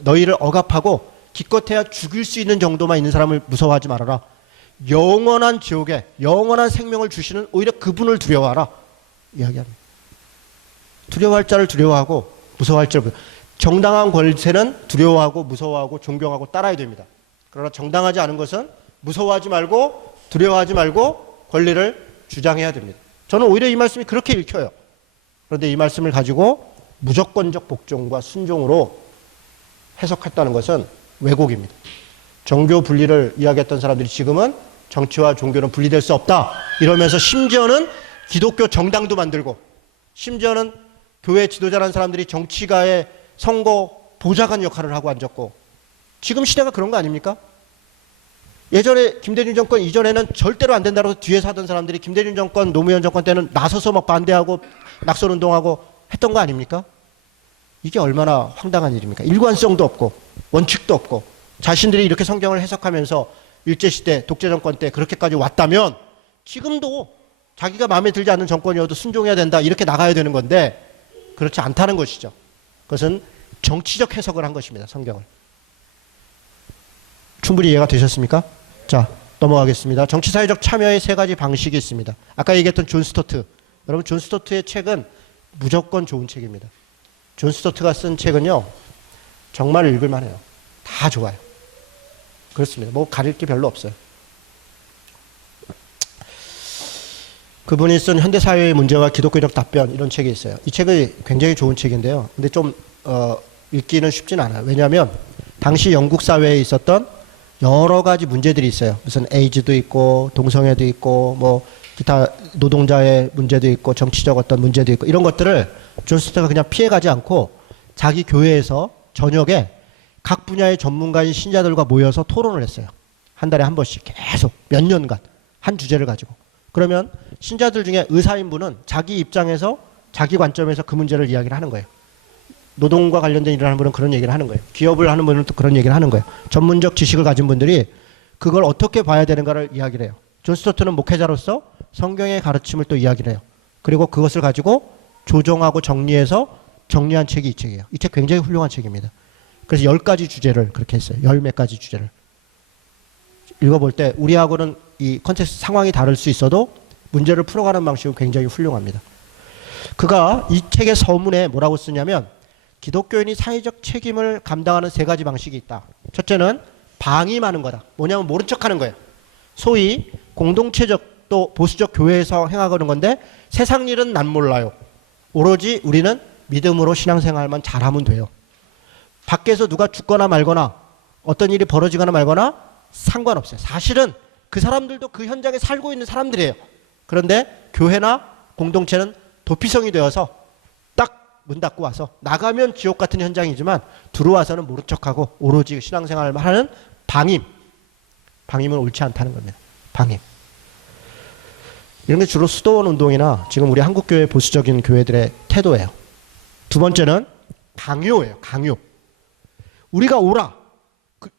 너희를 억압하고 기껏해야 죽일 수 있는 정도만 있는 사람을 무서워하지 말아라. 영원한 지옥에 영원한 생명을 주시는 오히려 그분을 두려워하라. 이야기합니다. 두려워할 자를 두려워하고 무서워할 자를 정당한 권세는 두려워하고 무서워하고 존경하고 따라야 됩니다. 그러나 정당하지 않은 것은 무서워하지 말고 두려워하지 말고 권리를 주장해야 됩니다. 저는 오히려 이 말씀이 그렇게 읽혀요. 그런데 이 말씀을 가지고 무조건적 복종과 순종으로 해석했다는 것은 왜곡입니다. 종교 분리를 이야기했던 사람들이 지금은 정치와 종교는 분리될 수 없다 이러면서 심지어는 기독교 정당도 만들고, 심지어는 교회 지도자라는 사람들이 정치가의 선거 보좌관 역할을 하고 앉았고, 지금 시대가 그런 거 아닙니까? 예전에 김대중 정권 이전에는 절대로 안 된다고 뒤에서 하던 사람들이 김대중 정권, 노무현 정권 때는 나서서 막 반대하고 낙선운동하고 했던 거 아닙니까? 이게 얼마나 황당한 일입니까? 일관성도 없고 원칙도 없고 자신들이 이렇게 성경을 해석하면서 일제시대 독재정권 때 그렇게까지 왔다면 지금도 자기가 마음에 들지 않는 정권이어도 순종해야 된다 이렇게 나가야 되는 건데 그렇지 않다는 것이죠. 그것은 정치적 해석을 한 것입니다. 성경을. 충분히 이해가 되셨습니까? 자, 넘어가겠습니다. 정치사회적 참여의 세 가지 방식이 있습니다. 아까 얘기했던 존 스토트. 여러분 존 스토트의 책은 무조건 좋은 책입니다. 존 스토트가 쓴 책은요. 정말 읽을만 해요. 다 좋아요. 그렇습니다. 뭐 가릴 게 별로 없어요. 그분이 쓴 현대사회의 문제와 기독교적 답변 이런 책이 있어요. 이 책이 굉장히 좋은 책인데요. 근데 좀 읽기는 쉽진 않아요. 왜냐하면 당시 영국 사회에 있었던 여러 가지 문제들이 있어요. 무슨 에이즈도 있고 동성애도 있고 뭐 기타 노동자의 문제도 있고 정치적 어떤 문제도 있고 이런 것들을 존 스토트가 그냥 피해가지 않고 자기 교회에서 저녁에 각 분야의 전문가인 신자들과 모여서 토론을 했어요. 한 달에 한 번씩 계속 몇 년간 한 주제를 가지고. 그러면 신자들 중에 의사인 분은 자기 입장에서 자기 관점에서 그 문제를 이야기를 하는 거예요. 노동과 관련된 일을 하는 분은 그런 얘기를 하는 거예요. 기업을 하는 분은 또 그런 얘기를 하는 거예요. 전문적 지식을 가진 분들이 그걸 어떻게 봐야 되는가를 이야기를 해요. 존 스토트는 목회자로서 성경의 가르침을 또 이야기를 해요. 그리고 그것을 가지고 조정하고 정리해서 정리한 책이 이 책이에요. 이 책 굉장히 훌륭한 책입니다. 그래서 10가지 주제를 그렇게 했어요. 10몇 가지 주제를. 읽어볼 때 우리하고는 이 컨텍스트 상황이 다를 수 있어도 문제를 풀어가는 방식은 굉장히 훌륭합니다. 그가 이 책의 서문에 뭐라고 쓰냐면 기독교인이 사회적 책임을 감당하는 세 가지 방식이 있다. 첫째는 방임하는 거다. 뭐냐면 모른 척하는 거예요. 소위 공동체적 또 보수적 교회에서 행하는 건데 세상 일은 난 몰라요. 오로지 우리는 믿음으로 신앙생활만 잘하면 돼요. 밖에서 누가 죽거나 말거나 어떤 일이 벌어지거나 말거나 상관없어요. 사실은 그 사람들도 그 현장에 살고 있는 사람들이에요. 그런데 교회나 공동체는 도피성이 되어서 딱 문 닫고 와서 나가면 지옥 같은 현장이지만 들어와서는 모른 척하고 오로지 신앙생활만 하는 방임. 방임은 옳지 않다는 겁니다. 방임. 이런 게 주로 수도원 운동이나 지금 우리 한국교회 보수적인 교회들의 태도예요. 두 번째는 강요예요. 강요. 우리가 오라.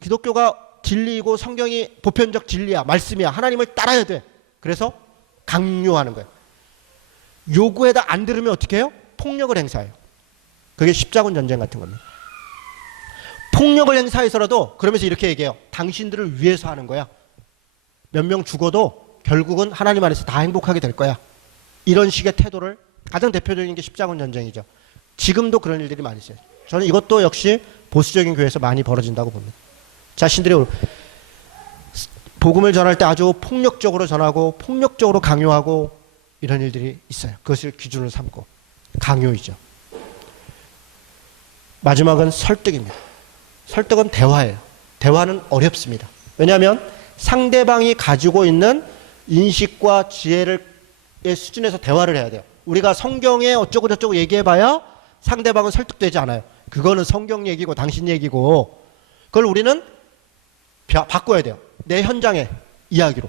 기독교가 진리이고 성경이 보편적 진리야. 말씀이야. 하나님을 따라야 돼. 그래서 강요하는 거예요. 요구에다 안 들으면 어떻게 해요? 폭력을 행사해요. 그게 십자군 전쟁 같은 겁니다. 폭력을 행사해서라도 그러면서 이렇게 얘기해요. 당신들을 위해서 하는 거야. 몇 명 죽어도 결국은 하나님 안에서 다 행복하게 될 거야. 이런 식의 태도를 가장 대표적인 게 십자군 전쟁이죠. 지금도 그런 일들이 많이 있어요. 저는 이것도 역시 보수적인 교회에서 많이 벌어진다고 봅니다. 자신들이 복음을 전할 때 아주 폭력적으로 전하고 폭력적으로 강요하고 이런 일들이 있어요. 그것을 기준으로 삼고 강요이죠. 마지막은 설득입니다. 설득은 대화예요. 대화는 어렵습니다. 왜냐하면 상대방이 가지고 있는 인식과 지혜의 수준에서 대화를 해야 돼요. 우리가 성경에 어쩌고 저쩌고 얘기해봐야 상대방은 설득되지 않아요. 그거는 성경 얘기고 당신 얘기고 그걸 우리는 바꿔야 돼요. 내 현장의 이야기로.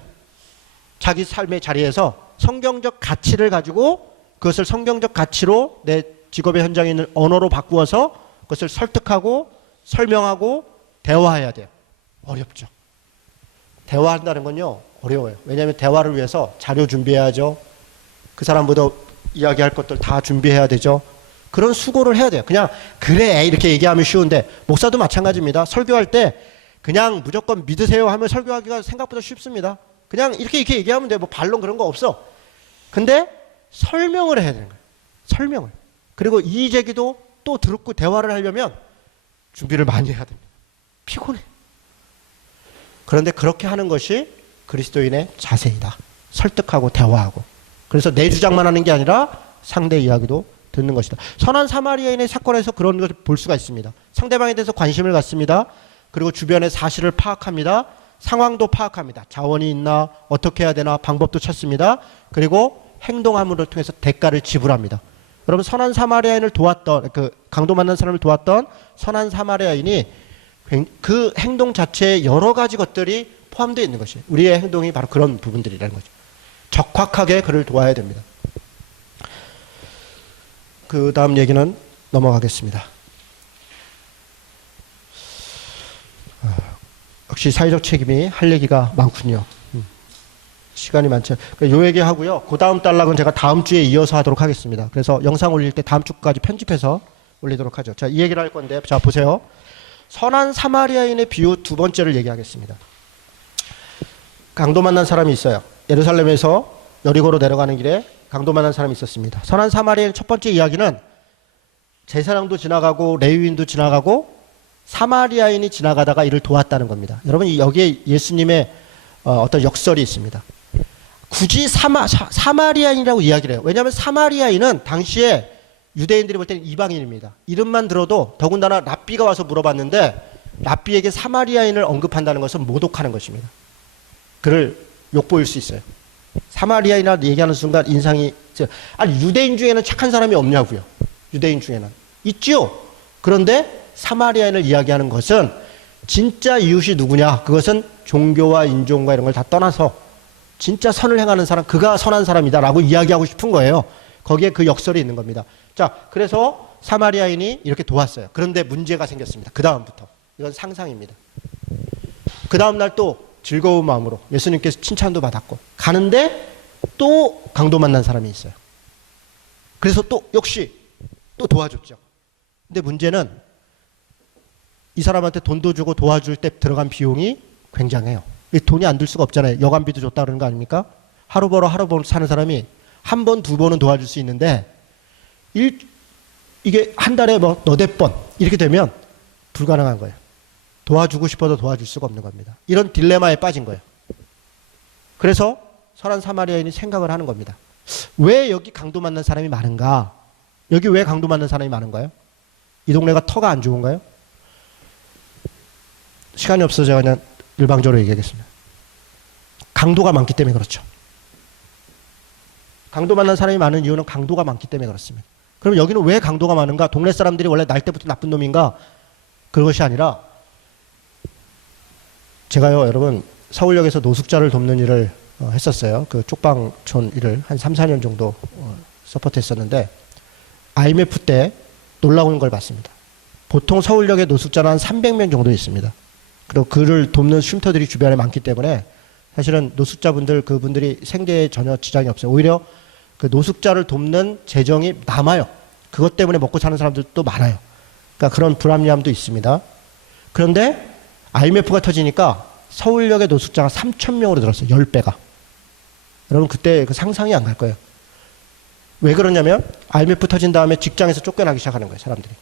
자기 삶의 자리에서 성경적 가치를 가지고 그것을 성경적 가치로 내 직업의 현장에 있는 언어로 바꾸어서 그것을 설득하고 설명하고 대화해야 돼요. 어렵죠. 대화한다는 건요 어려워요. 왜냐하면 대화를 위해서 자료 준비해야죠. 그 사람보다 이야기할 것들 다 준비해야 되죠. 그런 수고를 해야 돼요. 그냥 그래 이렇게 얘기하면 쉬운데 목사도 마찬가지입니다. 설교할 때 그냥 무조건 믿으세요 하면 설교하기가 생각보다 쉽습니다. 그냥 이렇게 얘기하면 돼. 뭐 반론 그런 거 없어. 근데 설명을 해야 되는 거예요. 설명을. 그리고 이의 제기도 또 듣고 대화를 하려면 준비를 많이 해야 됩니다. 피곤해. 그런데 그렇게 하는 것이 그리스도인의 자세이다. 설득하고 대화하고. 그래서 내 주장만 하는 게 아니라 상대 이야기도 듣는 것이다. 선한 사마리아인의 사건에서 그런 것을 볼 수가 있습니다. 상대방에 대해서 관심을 갖습니다. 그리고 주변의 사실을 파악합니다. 상황도 파악합니다. 자원이 있나 어떻게 해야 되나 방법도 찾습니다. 그리고 행동함으로 통해서 대가를 지불합니다. 여러분 선한 사마리아인을 도왔던 그 강도 만난 사람을 도왔던 선한 사마리아인이 그 행동 자체에 여러 가지 것들이 포함되어 있는 것이에요. 우리의 행동이 바로 그런 부분들이라는 거죠. 적확하게 그를 도와야 됩니다. 그 다음 얘기는 넘어가겠습니다. 역시 사회적 책임이 할 얘기가 많군요. 시간이 많죠. 요 얘기 하고요. 그 다음 단락은 제가 다음 주에 이어서 하도록 하겠습니다. 그래서 영상 올릴 때 다음 주까지 편집해서 올리도록 하죠. 자, 이 얘기를 할 건데, 자, 보세요. 선한 사마리아인의 비유 두 번째를 얘기하겠습니다. 강도 만난 사람이 있어요. 예루살렘에서 여리고로 내려가는 길에 강도 만난 사람이 있었습니다. 선한 사마리아인 첫 번째 이야기는 제사장도 지나가고 레위인도 지나가고 사마리아인이 지나가다가 이를 도왔다는 겁니다. 여러분 여기에 예수님의 어떤 역설이 있습니다. 굳이 사마리아인이라고 이야기를 해요. 왜냐하면 사마리아인은 당시에 유대인들이 볼 때는 이방인입니다. 이름만 들어도 더군다나 랍비가 와서 물어봤는데 랍비에게 사마리아인을 언급한다는 것은 모독하는 것입니다. 그를 욕보일 수 있어요. 사마리아인이라 얘기하는 순간 인상이 아니 유대인 중에는 착한 사람이 없냐고요. 유대인 중에는 있지요. 그런데 사마리아인을 이야기하는 것은 진짜 이웃이 누구냐? 그것은 종교와 인종과 이런 걸 다 떠나서 진짜 선을 행하는 사람, 그가 선한 사람이다라고 이야기하고 싶은 거예요. 거기에 그 역설이 있는 겁니다. 자, 그래서 사마리아인이 이렇게 도왔어요. 그런데 문제가 생겼습니다. 그 다음부터. 이건 상상입니다. 그 다음 날 또 즐거운 마음으로 예수님께서 칭찬도 받았고 가는데 또 강도 만난 사람이 있어요. 그래서 또 역시 또 도와줬죠. 근데 문제는 이 사람한테 돈도 주고 도와줄 때 들어간 비용이 굉장해요. 돈이 안 들 수가 없잖아요. 여관비도 줬다 그러는 거 아닙니까? 하루 벌어 사는 사람이 한 번, 두 번은 도와줄 수 있는데 이게 한 달에 뭐 너댓 번 이렇게 되면 불가능한 거예요. 도와주고 싶어도 도와줄 수가 없는 겁니다. 이런 딜레마에 빠진 거예요. 그래서 선한 사마리아인이 생각을 하는 겁니다. 왜 여기 강도 만난 사람이 많은가? 여기 왜 강도 만난 사람이 많은가요? 이 동네가 터가 안 좋은가요? 시간이 없어서 제가 그냥 일방적으로 얘기하겠습니다. 강도가 많기 때문에 그렇죠. 강도 만난 사람이 많은 이유는 강도가 많기 때문에 그렇습니다. 그럼 여기는 왜 강도가 많은가? 동네 사람들이 원래 날 때부터 나쁜 놈인가? 그것이 아니라 제가요, 여러분, 서울역에서 노숙자를 돕는 일을 했었어요. 그 쪽방촌 일을 한 3, 4년 정도 서포트 했었는데 IMF 때 놀라운 걸 봤습니다. 보통 서울역에 노숙자는 한 300명 정도 있습니다. 그리고 그를 돕는 쉼터들이 주변에 많기 때문에 사실은 노숙자분들, 그분들이 생계에 전혀 지장이 없어요. 오히려 그 노숙자를 돕는 재정이 남아요. 그것 때문에 먹고 사는 사람들도 많아요. 그러니까 그런 불합리함도 있습니다. 그런데 IMF가 터지니까 서울역의 노숙자가 3,000명으로 늘었어요. 10배가. 여러분 그때 그 상상이 안 갈 거예요. 왜 그러냐면 IMF 터진 다음에 직장에서 쫓겨나기 시작하는 거예요. 사람들이.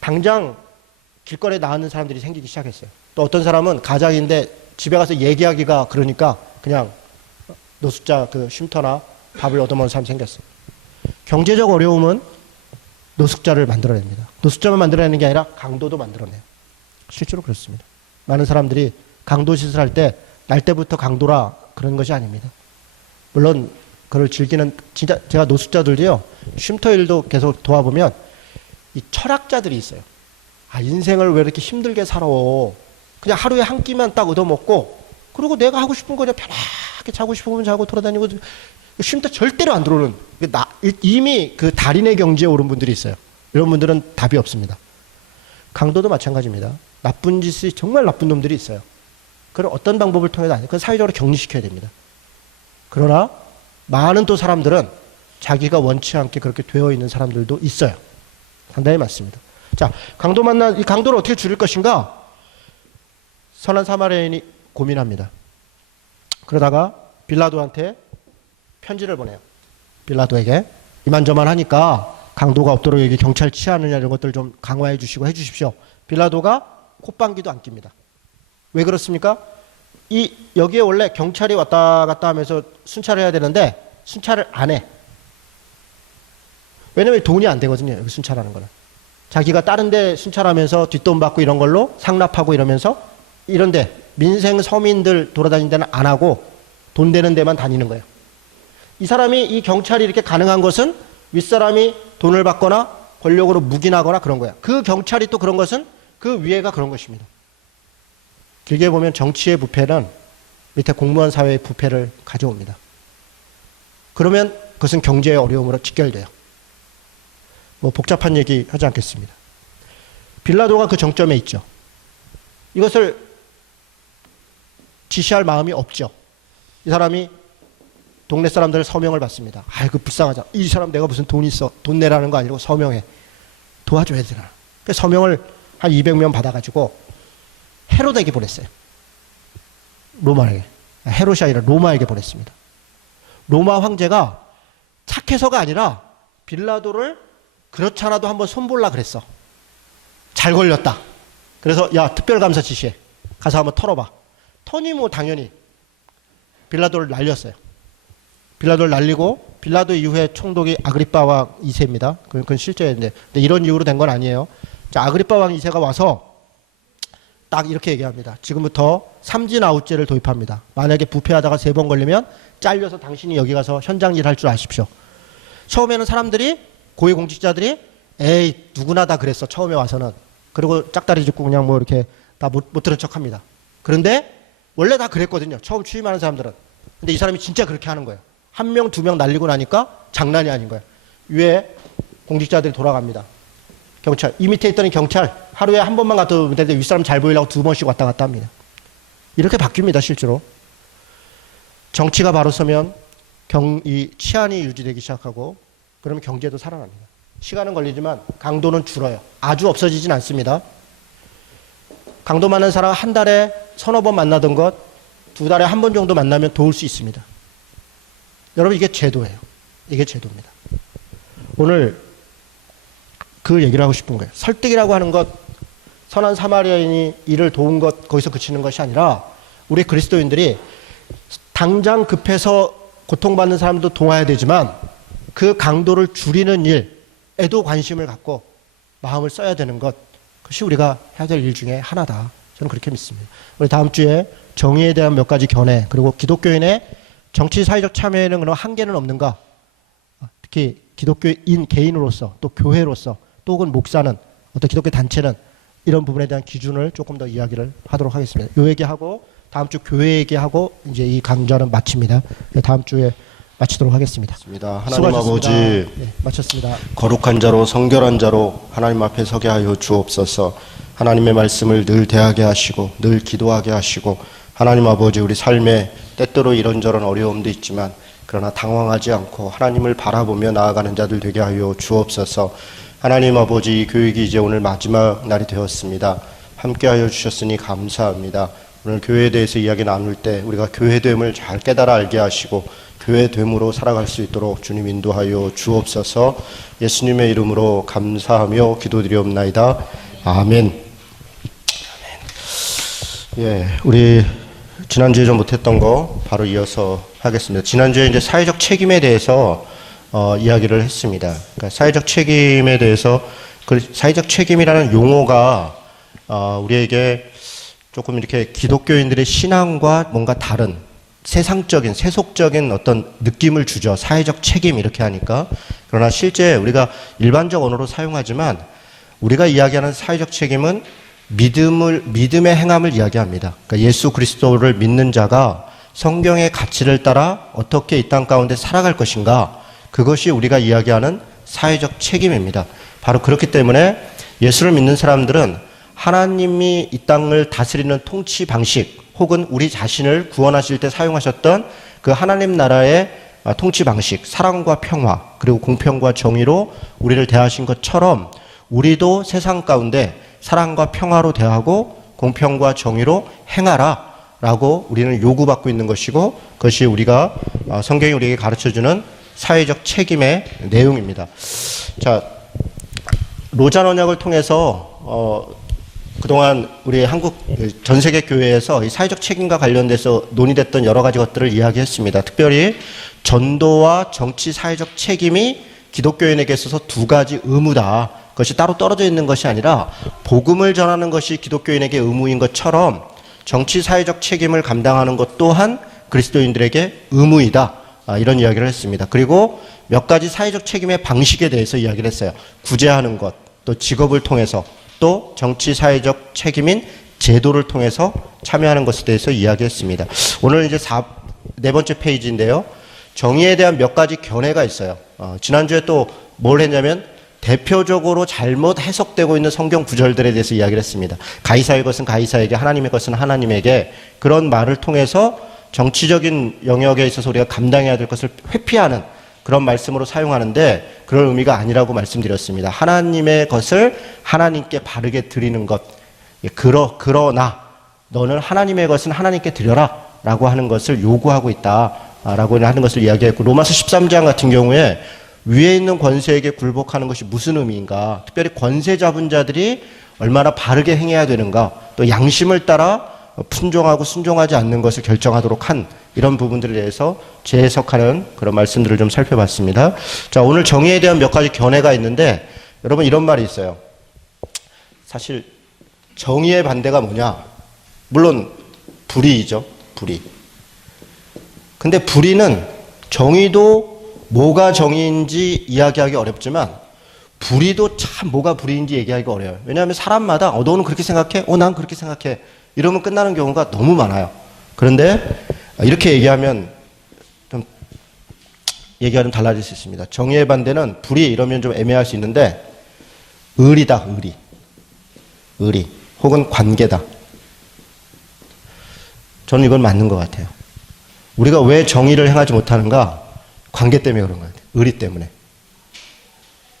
당장 길거리에 나가는 사람들이 생기기 시작했어요. 또 어떤 사람은 가장인데 집에 가서 얘기하기가 그러니까 그냥 노숙자 그 쉼터나 밥을 얻어먹는 사람이 생겼어요. 경제적 어려움은 노숙자를 만들어냅니다. 노숙자만 만들어내는 게 아니라 강도도 만들어내요. 실제로 그렇습니다. 많은 사람들이 강도 시설할 때 날 때부터 강도라 그런 것이 아닙니다. 물론 그걸 즐기는 진짜 제가 노숙자들도요. 쉼터 일도 계속 도와보면 이 철학자들이 있어요. 아, 인생을 왜 이렇게 힘들게 살아. 그냥 하루에 한 끼만 딱 얻어먹고 그리고 내가 하고 싶은 거 그냥 편하게 자고 싶으면 자고 돌아다니고 쉼터 절대로 안 들어오는 이미 그 달인의 경지에 오른 분들이 있어요. 이런 분들은 답이 없습니다. 강도도 마찬가지입니다. 나쁜 짓이 정말 나쁜 놈들이 있어요. 그런 어떤 방법을 통해서 아니에요. 그건 사회적으로 격리시켜야 됩니다. 그러나 많은 또 사람들은 자기가 원치 않게 그렇게 되어 있는 사람들도 있어요. 상당히 많습니다. 자, 강도 만난 이 강도를 어떻게 줄일 것인가? 선한 사마리아인이 고민합니다. 그러다가 빌라도한테 편지를 보내요. 빌라도에게 이만저만 하니까 강도가 없도록 여기 경찰 치하느냐 이런 것들 좀 강화해 주시고 해 주십시오. 빌라도가 콧방귀도 안 낍니다. 왜 그렇습니까? 여기에 원래 경찰이 왔다 갔다 하면서 순찰을 해야 되는데 순찰을 안 해. 왜냐면 돈이 안 되거든요. 여기 순찰하는 거는. 자기가 다른 데 순찰하면서 뒷돈 받고 이런 걸로 상납하고 이러면서 이런데 민생 서민들 돌아다니는 데는 안 하고 돈 되는 데만 다니는 거예요. 이 사람이 이 경찰이 이렇게 가능한 것은 윗사람이 돈을 받거나 권력으로 묵인하거나 그런 거야. 그 경찰이 또 그런 것은 그 위에가 그런 것입니다. 길게 보면 정치의 부패는 밑에 공무원 사회의 부패를 가져옵니다. 그러면 그것은 경제의 어려움으로 직결돼요. 뭐 복잡한 얘기 하지 않겠습니다. 빌라도가 그 정점에 있죠. 이것을 지시할 마음이 없죠. 이 사람이 동네 사람들 서명을 받습니다. 아이고 불쌍하자. 이 사람 내가 무슨 돈 있어. 돈 내라는 거 아니고 서명해. 도와줘야 되나. 그래서 서명을 한 200명 받아가지고 헤롯에게 보냈어요. 로마에게, 헤롯이 아니라 로마에게 보냈습니다. 로마 황제가 착해서가 아니라 빌라도를 그렇잖아도 한번 손볼라 그랬어. 잘 걸렸다. 그래서 야, 특별감사 지시해. 가서 한번 털어봐. 터니 뭐 당연히 빌라도를 날렸어요. 빌라도를 날리고, 빌라도 이후에 총독이 아그리파 왕 2세입니다. 그건 실제인데, 근데 이런 이유로 된 건 아니에요. 자, 아그리파 왕 2세가 와서 딱 이렇게 얘기합니다. 지금부터 삼진 아웃제를 도입합니다. 만약에 부패하다가 3번 걸리면 잘려서 당신이 여기 가서 현장 일 할 줄 아십시오. 처음에는 사람들이, 고위공직자들이 에이 누구나 다 그랬어 처음에 와서는. 그리고 짝다리 짚고 그냥 뭐 이렇게 다 못 들은 척합니다. 그런데 원래 다 그랬거든요. 처음 취임하는 사람들은. 근데 이 사람이 진짜 그렇게 하는 거예요. 1명 2명 날리고 나니까 장난이 아닌 거예요. 위에 공직자들이 돌아갑니다. 경찰, 이 밑에 있던 경찰 하루에 한 번만 갔다 오면 되는데 윗사람 잘 보이려고 2번씩 왔다 갔다 합니다. 이렇게 바뀝니다. 실제로 정치가 바로 서면 이 치안이 유지되기 시작하고, 그러면 경제도 살아납니다. 시간은 걸리지만 강도는 줄어요. 아주 없어지진 않습니다. 강도 많은 사람 한 달에 1~2번 만나던 것 2달에 1번 정도 만나면 도울 수 있습니다. 여러분, 이게 제도예요. 이게 제도입니다. 오늘 그 얘기를 하고 싶은 거예요. 설득이라고 하는 것, 선한 사마리아인이 이를 도운 것, 거기서 그치는 것이 아니라 우리 그리스도인들이 당장 급해서 고통받는 사람도 도와야 되지만 그 강도를 줄이는 일에도 관심을 갖고 마음을 써야 되는 것, 그것이 우리가 해야 될 일 중에 하나다. 저는 그렇게 믿습니다. 우리 다음 주에 정의에 대한 몇 가지 견해, 그리고 기독교인의 정치 사회적 참여에는 그런 한계는 없는가, 특히 기독교인 개인으로서, 또 교회로서, 또 혹은 목사는, 어떤 기독교 단체는 이런 부분에 대한 기준을 조금 더 이야기를 하도록 하겠습니다. 요 얘기하고 다음 주 교회 얘기하고 이제 이 강좌는 마칩니다. 다음 주에 마치도록 하겠습니다. 하나님 아버지, 네, 마쳤습니다. 거룩한 자로 성결한 자로 하나님 앞에 서게 하여 주옵소서. 하나님의 말씀을 늘 대하게 하시고 늘 기도하게 하시고, 하나님 아버지, 우리 삶에 때때로 이런저런 어려움도 있지만 그러나 당황하지 않고 하나님을 바라보며 나아가는 자들 되게 하여 주옵소서. 하나님 아버지, 이 교육이 이제 오늘 마지막 날이 되었습니다. 함께하여 주셨으니 감사합니다. 오늘 교회에 대해서 이야기 나눌 때 우리가 교회됨을 잘 깨달아 알게 하시고 교회됨으로 살아갈 수 있도록 주님 인도하여 주옵소서. 예수님의 이름으로 감사하며 기도드리옵나이다. 아멘. 예, 우리 지난주에 좀 못했던 거 바로 이어서 하겠습니다. 지난주에 이제 사회적 책임에 대해서 이야기를 했습니다. 그러니까 사회적 책임에 대해서, 그 사회적 책임이라는 용어가 우리에게 조금 이렇게 기독교인들의 신앙과 뭔가 다른 세상적인, 세속적인 어떤 느낌을 주죠. 사회적 책임 이렇게 하니까. 그러나 실제 우리가 일반적 언어로 사용하지만 우리가 이야기하는 사회적 책임은 믿음의 행함을 이야기합니다. 그러니까 예수 그리스도를 믿는 자가 성경의 가치를 따라 어떻게 이 땅 가운데 살아갈 것인가, 그것이 우리가 이야기하는 사회적 책임입니다. 바로 그렇기 때문에 예수를 믿는 사람들은 하나님이 이 땅을 다스리는 통치 방식, 혹은 우리 자신을 구원하실 때 사용하셨던 그 하나님 나라의 통치 방식, 사랑과 평화 그리고 공평과 정의로 우리를 대하신 것처럼 우리도 세상 가운데 사랑과 평화로 대하고 공평과 정의로 행하라 라고 우리는 요구받고 있는 것이고, 그것이 우리가 성경이 우리에게 가르쳐주는 사회적 책임의 내용입니다. 자, 로잔 언약을 통해서 그동안 우리 한국 전 세계 교회에서 이 사회적 책임과 관련돼서 논의됐던 여러 가지 것들을 이야기했습니다. 특별히 전도와 정치 사회적 책임이 기독교인에게 있어서 2가지 의무다. 그것이 따로 떨어져 있는 것이 아니라 복음을 전하는 것이 기독교인에게 의무인 것처럼 정치 사회적 책임을 감당하는 것 또한 그리스도인들에게 의무이다. 이런 이야기를 했습니다. 그리고 몇 가지 사회적 책임의 방식에 대해서 이야기를 했어요. 구제하는 것, 또 직업을 통해서, 또 정치 사회적 책임인 제도를 통해서 참여하는 것에 대해서 이야기했습니다. 오늘 이제 4번째 페이지인데요. 정의에 대한 몇 가지 견해가 있어요. 지난주에 또 뭘 했냐면 대표적으로 잘못 해석되고 있는 성경 구절들에 대해서 이야기를 했습니다. 가이사의 것은 가이사에게, 하나님의 것은 하나님에게, 그런 말을 통해서 정치적인 영역에 있어서 우리가 감당해야 될 것을 회피하는 그런 말씀으로 사용하는데 그런 의미가 아니라고 말씀드렸습니다. 하나님의 것을 하나님께 바르게 드리는 것. 그러나 너는 하나님의 것은 하나님께 드려라 라고 하는 것을 요구하고 있다라고 하는 것을 이야기했고, 로마서 13장 같은 경우에 위에 있는 권세에게 굴복하는 것이 무슨 의미인가, 특별히 권세 잡은 자들이 얼마나 바르게 행해야 되는가, 또 양심을 따라 순종하고 순종하지 않는 것을 결정하도록 한 이런 부분들에 대해서 재해석하는 그런 말씀들을 좀 살펴봤습니다. 자, 오늘 정의에 대한 몇 가지 견해가 있는데, 여러분 이런 말이 있어요. 사실 정의의 반대가 뭐냐? 물론 불의이죠. 불의. 근데 불의는, 정의도 뭐가 정의인지 이야기하기 어렵지만 불의도 참 뭐가 불의인지 얘기하기가 어려워요. 왜냐하면 사람마다 너는 그렇게 생각해? 난 그렇게 생각해. 이러면 끝나는 경우가 너무 많아요. 그런데 이렇게 얘기하면 좀 얘기가 좀 달라질 수 있습니다. 정의의 반대는 불의, 이러면 좀 애매할 수 있는데 의리다. 의리 혹은 관계다. 저는 이건 맞는 것 같아요. 우리가 왜 정의를 행하지 못하는가? 관계 때문에 그런 것 같아요. 의리 때문에.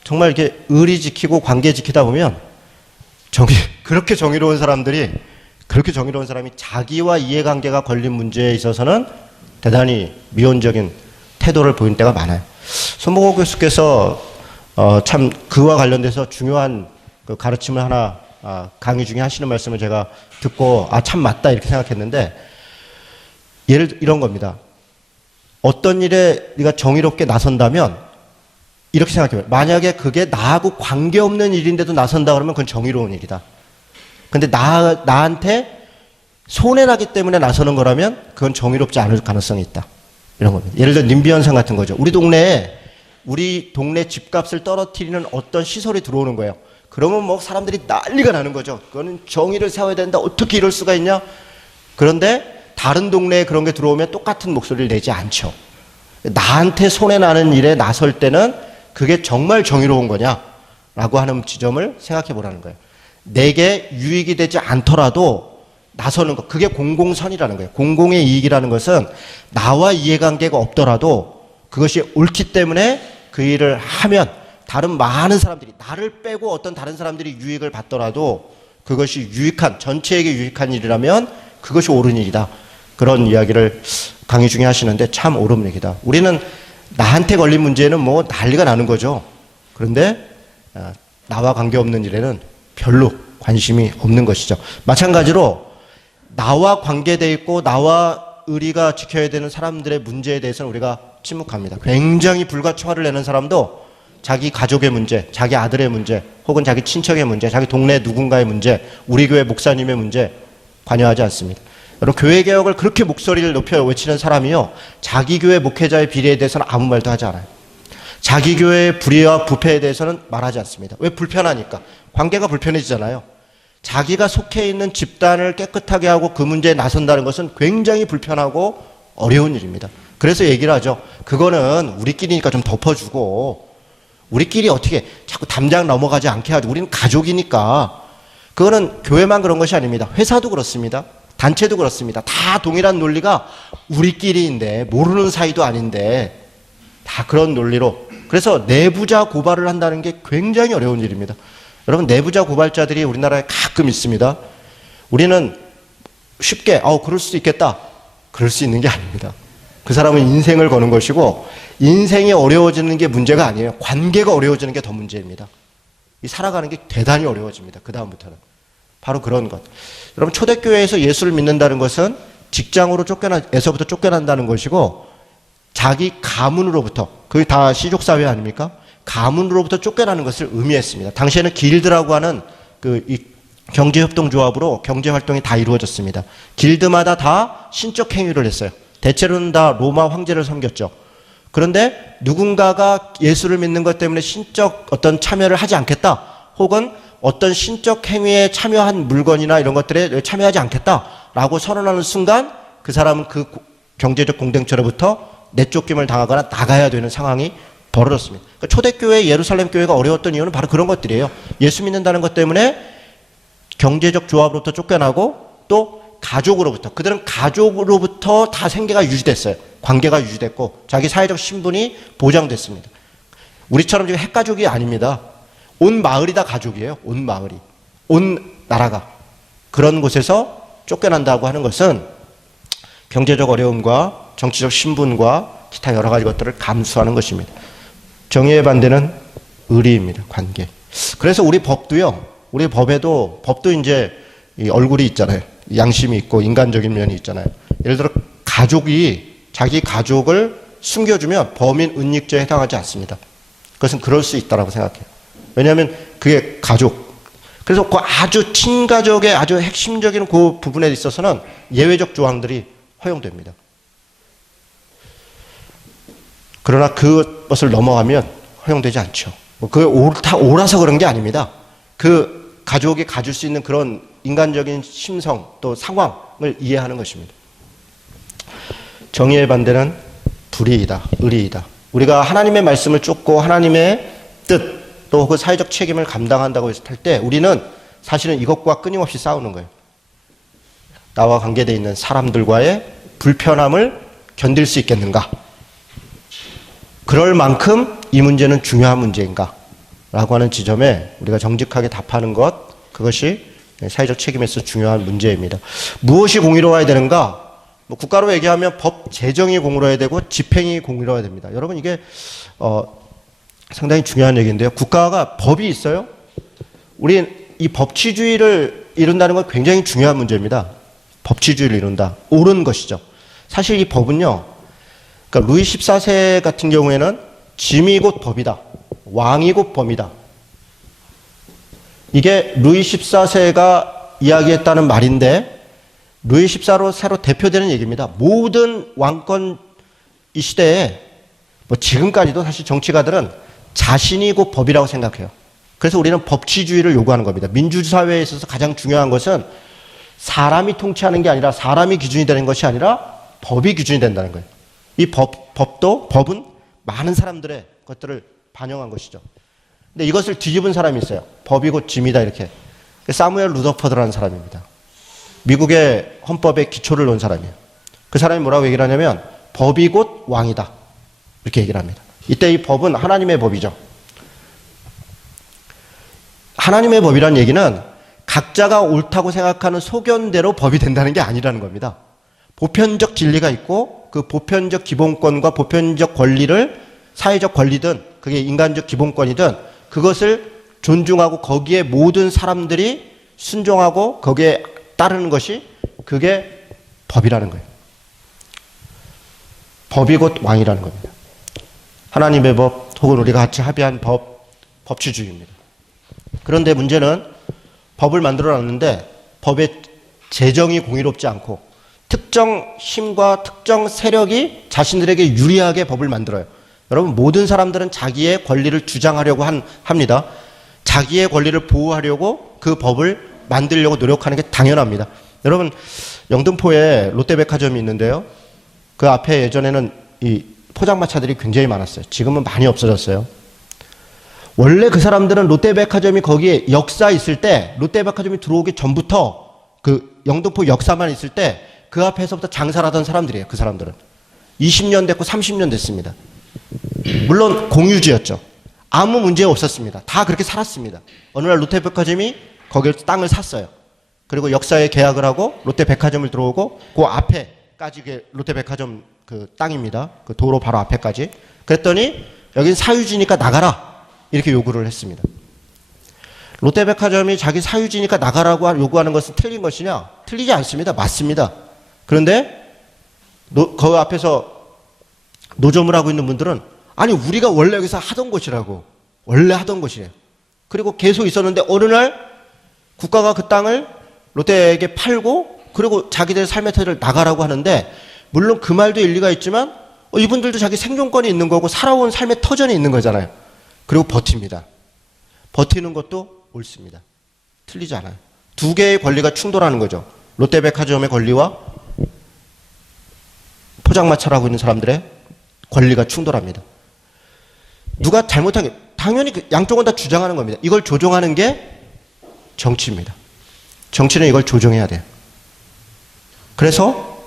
정말 이렇게 의리 지키고 관계 지키다 보면 그렇게 정의로운 사람이 자기와 이해관계가 걸린 문제에 있어서는 대단히 미온적인 태도를 보이는 때가 많아요. 손보고 교수께서 참 그와 관련돼서 중요한 그 가르침을 하나 강의 중에 하시는 말씀을 제가 듣고 참 맞다 이렇게 생각했는데, 이런 겁니다. 어떤 일에 네가 정의롭게 나선다면 이렇게 생각해요. 만약에 그게 나하고 관계없는 일인데도 나선다 그러면 그건 정의로운 일이다. 근데 나한테 손해나기 때문에 나서는 거라면 그건 정의롭지 않을 가능성이 있다. 이런 겁니다. 예를 들어 님비 현상 같은 거죠. 우리 동네 집값을 떨어뜨리는 어떤 시설이 들어오는 거예요. 그러면 뭐 사람들이 난리가 나는 거죠. 그거는 정의를 세워야 된다. 어떻게 이럴 수가 있냐? 그런데 다른 동네에 그런 게 들어오면 똑같은 목소리를 내지 않죠. 나한테 손해나는 일에 나설 때는 그게 정말 정의로운 거냐라고 하는 지점을 생각해 보라는 거예요. 내게 유익이 되지 않더라도 나서는 것, 그게 공공선이라는 거예요. 공공의 이익이라는 것은 나와 이해관계가 없더라도 그것이 옳기 때문에 그 일을 하면 다른 많은 사람들이, 나를 빼고 어떤 다른 사람들이 유익을 받더라도 그것이 전체에게 유익한 일이라면 그것이 옳은 일이다. 그런 이야기를 강의 중에 하시는데 참 옳은 얘기다. 우리는 나한테 걸린 문제는 뭐 난리가 나는 거죠. 그런데 나와 관계없는 일에는 별로 관심이 없는 것이죠. 마찬가지로 나와 관계되어 있고 나와 의리가 지켜야 되는 사람들의 문제에 대해서는 우리가 침묵합니다. 굉장히 불가초화를 내는 사람도 자기 가족의 문제, 자기 아들의 문제, 혹은 자기 친척의 문제, 자기 동네 누군가의 문제, 우리 교회 목사님의 문제 관여하지 않습니다. 여러분, 교회 개혁을 그렇게 목소리를 높여 외치는 사람이요, 자기 교회 목회자의 비리에 대해서는 아무 말도 하지 않아요. 자기 교회의 불의와 부패에 대해서는 말하지 않습니다. 왜? 불편하니까. 관계가 불편해지잖아요. 자기가 속해 있는 집단을 깨끗하게 하고 그 문제에 나선다는 것은 굉장히 불편하고 어려운 일입니다. 그래서 얘기를 하죠. 그거는 우리끼리니까 좀 덮어주고, 우리끼리 어떻게 자꾸 담장 넘어가지 않게 하죠. 우리는 가족이니까. 그거는 교회만 그런 것이 아닙니다. 회사도 그렇습니다. 단체도 그렇습니다. 다 동일한 논리가 우리끼리인데, 모르는 사이도 아닌데 다 그런 논리로. 그래서 내부자 고발을 한다는 게 굉장히 어려운 일입니다. 여러분, 내부자 고발자들이 우리나라에 가끔 있습니다. 우리는 쉽게 그럴 수도 있겠다, 그럴 수 있는 게 아닙니다. 그 사람은 인생을 거는 것이고, 인생이 어려워지는 게 문제가 아니에요. 관계가 어려워지는 게 더 문제입니다. 이 살아가는 게 대단히 어려워집니다. 그 다음부터는 바로 그런 것. 여러분, 초대교회에서 예수를 믿는다는 것은 직장으로 에서부터 쫓겨난다는 것이고, 자기 가문으로부터, 그게 다 시족사회 아닙니까? 가문으로부터 쫓겨나는 것을 의미했습니다. 당시에는 길드라고 하는 이 경제협동조합으로 경제활동이 다 이루어졌습니다. 길드마다 다 신적 행위를 했어요. 대체로는 다 로마 황제를 섬겼죠. 그런데 누군가가 예수를 믿는 것 때문에 신적 어떤 참여를 하지 않겠다, 혹은 어떤 신적 행위에 참여한 물건이나 이런 것들에 참여하지 않겠다라고 선언하는 순간 그 사람은 그 경제적 공동체로부터 내쫓김을 당하거나 나가야 되는 상황이 벌어졌습니다. 그러니까 초대교회 예루살렘 교회가 어려웠던 이유는 바로 그런 것들이에요. 예수 믿는다는 것 때문에 경제적 조합으로부터 쫓겨나고, 또 가족으로부터, 그들은 가족으로부터 다 생계가 유지됐어요. 관계가 유지됐고 자기 사회적 신분이 보장됐습니다. 우리처럼 지금 핵가족이 아닙니다. 온 마을이 다 가족이에요. 온 마을이, 온 나라가. 그런 곳에서 쫓겨난다고 하는 것은 경제적 어려움과 정치적 신분과 기타 여러 가지 것들을 감수하는 것입니다. 정의의 반대는 의리입니다. 관계. 그래서 우리 법도요. 우리 법도 이제 이 얼굴이 있잖아요. 양심이 있고 인간적인 면이 있잖아요. 예를 들어 가족이 자기 가족을 숨겨주면 범인 은닉죄에 해당하지 않습니다. 그것은 그럴 수 있다고 생각해요. 왜냐하면 그게 가족. 그래서 그 아주 친가족의 아주 핵심적인 그 부분에 있어서는 예외적 조항들이 허용됩니다. 그러나 그것을 넘어가면 허용되지 않죠. 그 옳아서 그런 게 아닙니다. 그 가족이 가질 수 있는 그런 인간적인 심성 또 상황을 이해하는 것입니다. 정의의 반대는 불의이다, 의리이다. 우리가 하나님의 말씀을 쫓고 하나님의 뜻 또 그 사회적 책임을 감당한다고 했을 때 우리는 사실은 이것과 끊임없이 싸우는 거예요. 나와 관계되어 있는 사람들과의 불편함을 견딜 수 있겠는가? 그럴 만큼 이 문제는 중요한 문제인가? 라고 하는 지점에 우리가 정직하게 답하는 것, 그것이 사회적 책임에서 중요한 문제입니다. 무엇이 공의로워야 되는가? 국가로 얘기하면 법 제정이 공의로워야 되고 집행이 공의로워야 됩니다. 여러분 이게 상당히 중요한 얘기인데요. 국가가 법이 있어요. 우리 이 법치주의를 이룬다는 건 굉장히 중요한 문제입니다. 법치주의를 이룬다. 옳은 것이죠. 사실 이 법은요. 그러니까 루이 14세 같은 경우에는 짐이 곧 법이다. 왕이 곧 범이다. 이게 루이 14세가 이야기했다는 말인데 루이 14세로 대표되는 얘기입니다. 모든 왕권 이 시대에 뭐 지금까지도 사실 정치가들은 자신이 곧 법이라고 생각해요. 그래서 우리는 법치주의를 요구하는 겁니다. 민주사회에 있어서 가장 중요한 것은 사람이 통치하는 게 아니라 사람이 기준이 되는 것이 아니라 법이 기준이 된다는 거예요. 이 법은 많은 사람들의 것들을 반영한 것이죠. 근데 이것을 뒤집은 사람이 있어요. 법이 곧 짐이다 이렇게. 사무엘 루더퍼드라는 사람입니다. 미국의 헌법의 기초를 놓은 사람이에요. 그 사람이 뭐라고 얘기를 하냐면 법이 곧 왕이다. 이렇게 얘기를 합니다. 이때 이 법은 하나님의 법이죠. 하나님의 법이라는 얘기는 각자가 옳다고 생각하는 소견대로 법이 된다는 게 아니라는 겁니다. 보편적 진리가 있고 그 보편적 기본권과 보편적 권리를 사회적 권리든 그게 인간적 기본권이든 그것을 존중하고 거기에 모든 사람들이 순종하고 거기에 따르는 것이 그게 법이라는 거예요. 법이 곧 왕이라는 겁니다. 하나님의 법 혹은 우리가 같이 합의한 법치주의입니다. 그런데 문제는 법을 만들어 놨는데 법의 제정이 공의롭지 않고 특정 힘과 특정 세력이 자신들에게 유리하게 법을 만들어요. 여러분 모든 사람들은 자기의 권리를 주장하려고 합니다. 자기의 권리를 보호하려고 그 법을 만들려고 노력하는 게 당연합니다. 여러분 영등포에 롯데백화점이 있는데요. 그 앞에 예전에는 이 포장마차들이 굉장히 많았어요. 지금은 많이 없어졌어요. 원래 그 사람들은 롯데백화점이 거기에 역사 있을 때 롯데백화점이 들어오기 전부터 그 영등포 역사만 있을 때 그 앞에서부터 장사를 하던 사람들이에요. 그 사람들은 20년 됐고 30년 됐습니다. 물론 공유지였죠. 아무 문제 없었습니다. 다 그렇게 살았습니다. 어느 날 롯데백화점이 거기를 땅을 샀어요. 그리고 역사에 계약을 하고 롯데백화점을 들어오고 그 앞에까지 롯데백화점 그 땅입니다. 그 도로 바로 앞에까지. 그랬더니 여긴 사유지니까 나가라 이렇게 요구를 했습니다. 롯데백화점이 자기 사유지니까 나가라고 요구하는 것은 틀린 것이냐? 틀리지 않습니다. 맞습니다. 그런데 그 앞에서 노점을 하고 있는 분들은 아니 우리가 원래 여기서 하던 곳이라고 원래 하던 곳이에요. 그리고 계속 있었는데 어느 날 국가가 그 땅을 롯데에게 팔고 그리고 자기들 삶의 터를 나가라고 하는데 물론 그 말도 일리가 있지만 이분들도 자기 생존권이 있는 거고 살아온 삶의 터전이 있는 거잖아요. 그리고 버팁니다. 버티는 것도 옳습니다. 틀리지 않아요. 두 개의 권리가 충돌하는 거죠. 롯데백화점의 권리와 포장마차를 하고 있는 사람들의 권리가 충돌합니다. 누가 잘못한 게 당연히 양쪽은 다 주장하는 겁니다. 이걸 조종하는 게 정치입니다. 정치는 이걸 조종해야 돼요. 그래서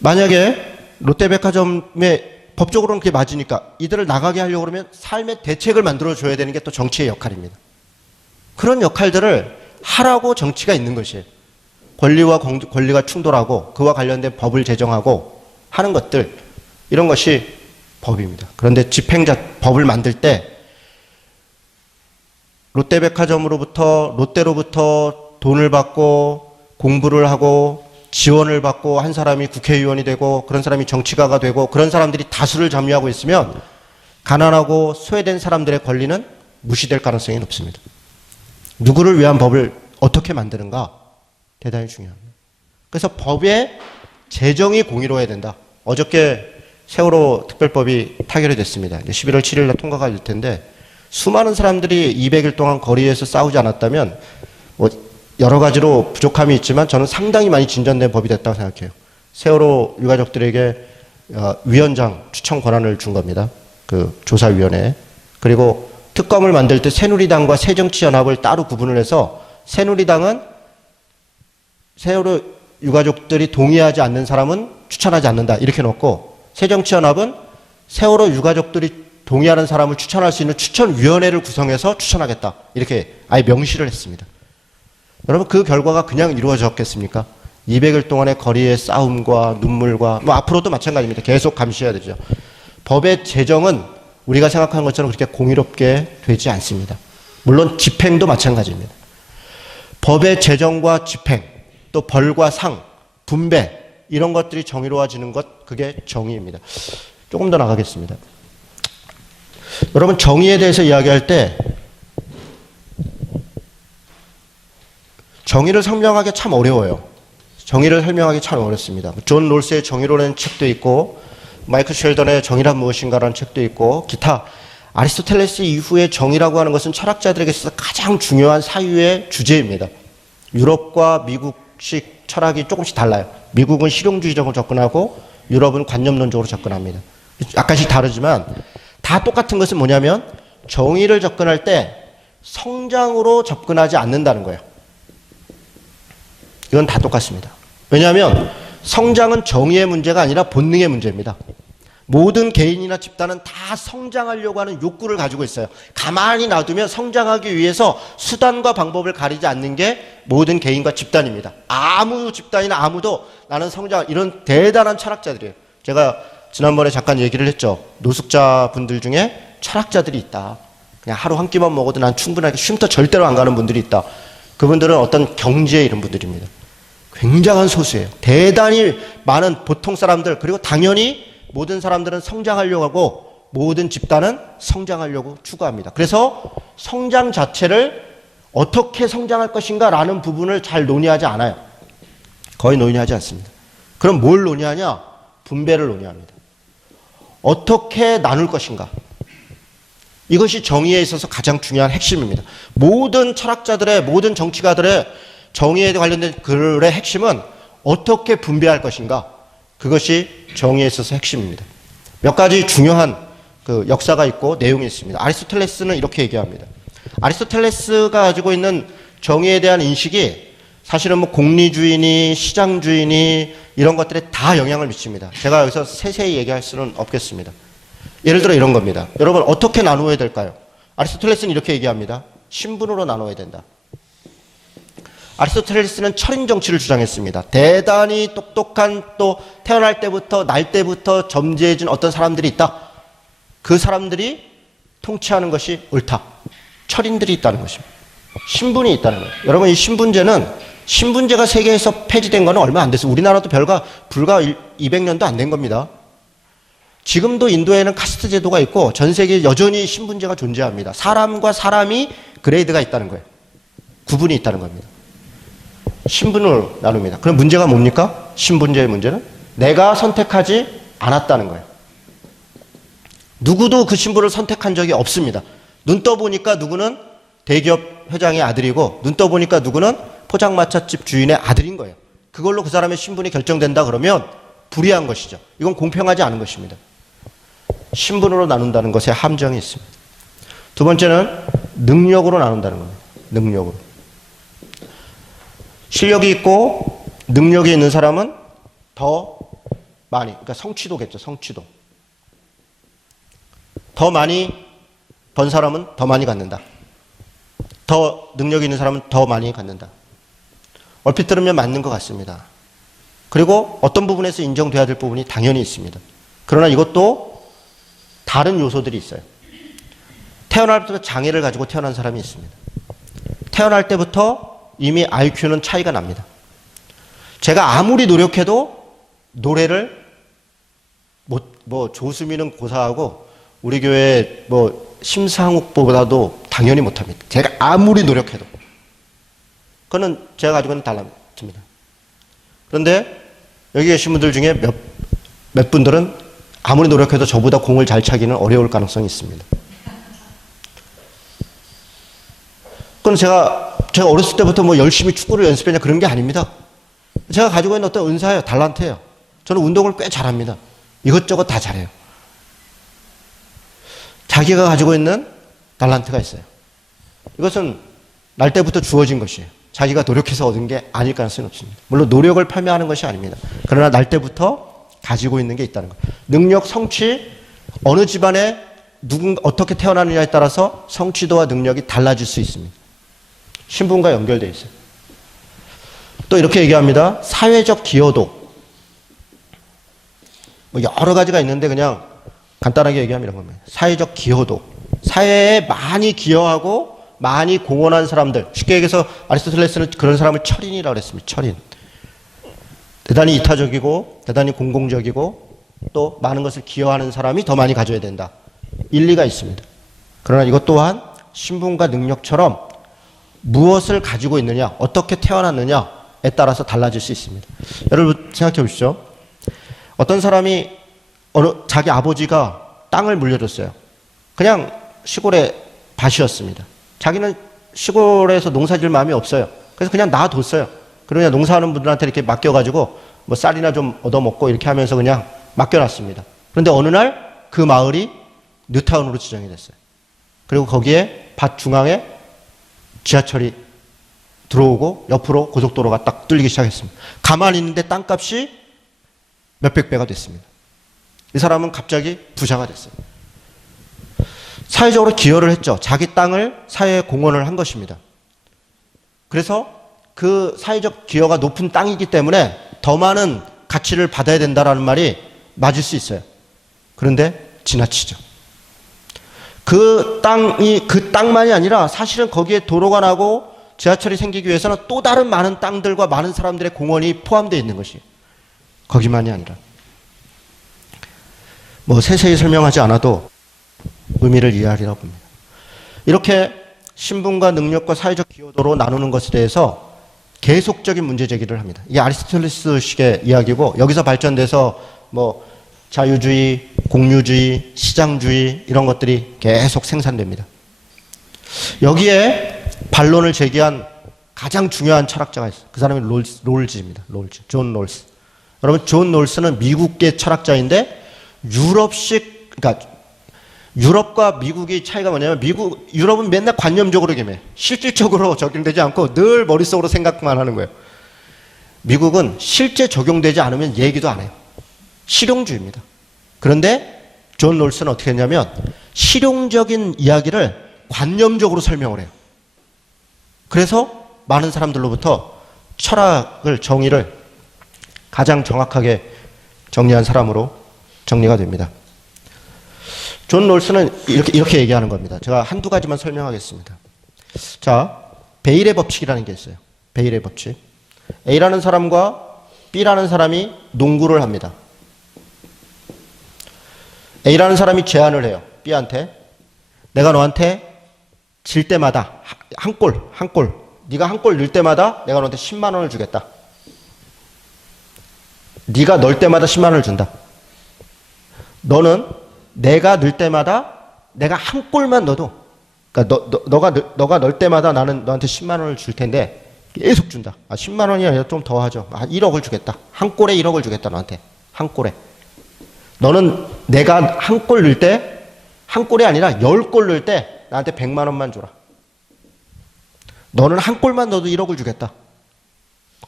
만약에 롯데백화점에 법적으로는 그게 맞으니까 이들을 나가게 하려고 그러면 삶의 대책을 만들어줘야 되는 게 또 정치의 역할입니다. 그런 역할들을 하라고 정치가 있는 것이에요. 권리가 충돌하고 그와 관련된 법을 제정하고 하는 것들, 이런 것이 법입니다. 그런데 법을 만들 때 롯데로부터 돈을 받고 공부를 하고 지원을 받고 한 사람이 국회의원이 되고 그런 사람이 정치가가 되고 그런 사람들이 다수를 점유하고 있으면 가난하고 소외된 사람들의 권리는 무시될 가능성이 높습니다. 누구를 위한 법을 어떻게 만드는가 대단히 중요합니다. 그래서 법의 제정이 공의로워야 된다. 어저께 세월호 특별법이 타결이 됐습니다. 11월 7일 날 통과가 될 텐데 수많은 사람들이 200일 동안 거리에서 싸우지 않았다면 뭐 여러 가지로 부족함이 있지만 저는 상당히 많이 진전된 법이 됐다고 생각해요. 세월호 유가족들에게 위원장 추천 권한을 준 겁니다. 그 조사위원회에. 그리고 특검을 만들 때 새누리당과 새정치연합을 따로 구분을 해서 새누리당은 세월호 유가족들이 동의하지 않는 사람은 추천하지 않는다 이렇게 놓고, 새정치연합은 세월호 유가족들이 동의하는 사람을 추천할 수 있는 추천위원회를 구성해서 추천하겠다 이렇게 아예 명시를 했습니다. 여러분, 그 결과가 그냥 이루어졌겠습니까? 200일 동안의 거리의 싸움과 눈물과 뭐 앞으로도 마찬가지입니다. 계속 감시해야 되죠. 법의 제정은 우리가 생각하는 것처럼 그렇게 공의롭게 되지 않습니다. 물론 집행도 마찬가지입니다. 법의 제정과 집행, 또 벌과 상, 분배, 이런 것들이 정의로워지는 것, 그게 정의입니다. 조금 더 나가겠습니다. 여러분, 정의에 대해서 이야기할 때 정의를 설명하기 참 어려워요. 정의를 설명하기 참 어렵습니다. 존 롤스의 정의로라는 책도 있고 마이클 쉘던의 정의란 무엇인가라는 책도 있고 기타, 아리스토텔레스 이후의 정의라고 하는 것은 철학자들에게 있어서 가장 중요한 사유의 주제입니다. 유럽과 미국식 철학이 조금씩 달라요. 미국은 실용주의적으로 접근하고 유럽은 관념론적으로 접근합니다. 약간씩 다르지만 다 똑같은 것은 뭐냐면 정의를 접근할 때 성장으로 접근하지 않는다는 거예요. 이건 다 똑같습니다. 왜냐하면 성장은 정의의 문제가 아니라 본능의 문제입니다. 모든 개인이나 집단은 다 성장하려고 하는 욕구를 가지고 있어요. 가만히 놔두면 성장하기 위해서 수단과 방법을 가리지 않는 게 모든 개인과 집단입니다. 아무 집단이나 아무도 나는 이런 대단한 철학자들이에요. 제가 지난번에 잠깐 얘기를 했죠. 노숙자 분들 중에 철학자들이 있다. 그냥 하루 한 끼만 먹어도 난 충분하게 쉼터 절대로 안 가는 분들이 있다. 그분들은 어떤 경지에 이른 분들입니다. 굉장한 소수예요. 대단히 많은 보통 사람들, 그리고 당연히 모든 사람들은 성장하려고 하고 모든 집단은 성장하려고 추구합니다. 그래서 성장 자체를 어떻게 성장할 것인가 라는 부분을 잘 논의하지 않아요. 거의 논의하지 않습니다. 그럼 뭘 논의하냐? 분배를 논의합니다. 어떻게 나눌 것인가? 이것이 정의에 있어서 가장 중요한 핵심입니다. 모든 철학자들의, 모든 정치가들의 정의에 관련된 글의 핵심은 어떻게 분배할 것인가? 그것이 정의에 있어서 핵심입니다. 몇 가지 중요한 그 역사가 있고 내용이 있습니다. 아리스토텔레스는 이렇게 얘기합니다. 아리스토텔레스가 가지고 있는 정의에 대한 인식이 사실은 뭐 공리주의니 시장주의니 이런 것들에 다 영향을 미칩니다. 제가 여기서 세세히 얘기할 수는 없겠습니다. 예를 들어 이런 겁니다. 여러분, 어떻게 나누어야 될까요? 아리스토텔레스는 이렇게 얘기합니다. 신분으로 나누어야 된다. 아리스토텔레스는 철인 정치를 주장했습니다. 대단히 똑똑한, 또 태어날 때부터 날 때부터 점지해진 어떤 사람들이 있다. 그 사람들이 통치하는 것이 옳다. 철인들이 있다는 것입니다. 신분이 있다는 거예요. 여러분, 이 신분제가 세계에서 폐지된 거는 얼마 안 됐어요. 우리나라도 불과 200년도 안 된 겁니다. 지금도 인도에는 카스트 제도가 있고 전 세계에 여전히 신분제가 존재합니다. 사람과 사람이 그레이드가 있다는 거예요. 구분이 있다는 겁니다. 신분을 나눕니다. 그럼 문제가 뭡니까? 신분제의 문제는 내가 선택하지 않았다는 거예요. 누구도 그 신분을 선택한 적이 없습니다. 눈 떠보니까 누구는 대기업 회장의 아들이고 눈 떠보니까 누구는 포장마차집 주인의 아들인 거예요. 그걸로 그 사람의 신분이 결정된다 그러면 불이한 것이죠. 이건 공평하지 않은 것입니다. 신분으로 나눈다는 것에 함정이 있습니다. 두 번째는 능력으로 나눈다는 겁니다. 능력으로. 실력이 있고 능력이 있는 사람은 더 많이, 그러니까 성취도겠죠. 성취도. 더 많이 번 사람은 더 많이 갖는다. 더 능력이 있는 사람은 더 많이 갖는다. 얼핏 들으면 맞는 것 같습니다. 그리고 어떤 부분에서 인정돼야 될 부분이 당연히 있습니다. 그러나 이것도 다른 요소들이 있어요. 태어날 때부터 장애를 가지고 태어난 사람이 있습니다. 태어날 때부터 이미 IQ는 차이가 납니다. 제가 아무리 노력해도 노래를 조수미는 고사하고 우리 교회 심상욱보다도 당연히 못합니다. 제가 아무리 노력해도. 그거는 제가 가지고 있는 달란트입니다. 그런데 여기 계신 분들 중에 몇 분들은 아무리 노력해도 저보다 공을 잘 차기는 어려울 가능성이 있습니다. 그건 제가 어렸을 때부터 열심히 축구를 연습했냐 그런 게 아닙니다. 제가 가지고 있는 어떤 은사예요. 달란트예요. 저는 운동을 꽤 잘합니다. 이것저것 다 잘해요. 자기가 가지고 있는 달란트가 있어요. 이것은 날 때부터 주어진 것이에요. 자기가 노력해서 얻은 게 아닐 가능성이 없습니다. 물론 노력을 판매하는 것이 아닙니다. 그러나 날 때부터 가지고 있는 게 있다는 것. 능력, 성취, 어느 집안에 어떻게 태어나느냐에 따라서 성취도와 능력이 달라질 수 있습니다. 신분과 연결되어 있어요. 또 이렇게 얘기합니다. 사회적 기여도. 여러 가지가 있는데 그냥 간단하게 얘기하면 이런 겁니다. 사회적 기여도. 사회에 많이 기여하고 많이 공헌한 사람들. 쉽게 얘기해서 아리스토텔레스는 그런 사람을 철인이라고 그랬습니다. 철인. 대단히 이타적이고 대단히 공공적이고 또 많은 것을 기여하는 사람이 더 많이 가져야 된다. 일리가 있습니다. 그러나 이것 또한 신분과 능력처럼 무엇을 가지고 있느냐, 어떻게 태어났느냐에 따라서 달라질 수 있습니다. 여러분 생각해 보십시오. 어떤 사람이 자기 아버지가 땅을 물려줬어요. 그냥 시골의 밭이었습니다. 자기는 시골에서 농사질 마음이 없어요. 그래서 그냥 놔뒀어요. 그러냐 농사하는 분들한테 이렇게 맡겨가지고 쌀이나 좀 얻어먹고 이렇게 하면서 그냥 맡겨놨습니다. 그런데 어느 날 그 마을이 뉴타운으로 지정이 됐어요. 그리고 거기에 밭 중앙에 지하철이 들어오고 옆으로 고속도로가 딱 뚫리기 시작했습니다. 가만히 있는데 땅값이 몇백 배가 됐습니다. 이 사람은 갑자기 부자가 됐어요. 사회적으로 기여를 했죠. 자기 땅을 사회에 공헌을 한 것입니다. 그래서 그 사회적 기여가 높은 땅이기 때문에 더 많은 가치를 받아야 된다라는 말이 맞을 수 있어요. 그런데 지나치죠. 그 땅만이 아니라 사실은 거기에 도로가 나고 지하철이 생기기 위해서는 또 다른 많은 땅들과 많은 사람들의 공헌이 포함되어 있는 것이 거기만이 아니라 세세히 설명하지 않아도 의미를 이해하리라 봅니다. 이렇게 신분과 능력과 사회적 기여도로 나누는 것에 대해서 계속적인 문제 제기를 합니다. 이게 아리스토텔레스식의 이야기고 여기서 발전돼서 자유주의, 공유주의, 시장주의 이런 것들이 계속 생산됩니다. 여기에 반론을 제기한 가장 중요한 철학자가 있어요. 그 사람이 롤즈입니다. 존 롤스. 여러분, 존 롤스는 미국계 철학자인데 그러니까 유럽과 미국의 차이가 뭐냐면 유럽은 맨날 관념적으로 얘기해. 실질적으로 적용되지 않고 늘 머릿속으로 생각만 하는 거예요. 미국은 실제 적용되지 않으면 얘기도 안 해요. 실용주의입니다. 그런데 존 롤스는 어떻게 했냐면 실용적인 이야기를 관념적으로 설명을 해요. 그래서 많은 사람들로부터 철학을, 정의를 가장 정확하게 정리한 사람으로 정리가 됩니다. 존 롤스는 이렇게 얘기하는 겁니다. 제가 한두 가지만 설명하겠습니다. 자, 베일의 법칙이라는 게 있어요. 베일의 법칙. A라는 사람과 B라는 사람이 농구를 합니다. A라는 사람이 제안을 해요. B한테. 내가 너한테 질 때마다 한 골. 네가 한 골 넣을 때마다 내가 너한테 10만 원을 주겠다. 네가 넣을 때마다 10만 원을 준다. 너는 내가 넣을 때마다 내가 한 골만 넣어도, 그러니까 너가 넣을 때마다 나는 너한테 10만 원을 줄 텐데 계속 준다. 10만 원이 아니라 좀 더 하죠. 1억을 주겠다. 한 골에 1억을 주겠다 너한테. 한 골에. 너는 내가 한 골 넣을 때, 한 골이 아니라 10골 넣을 때 나한테 100만 원만 줘라. 너는 한 골만 넣어도 1억을 주겠다.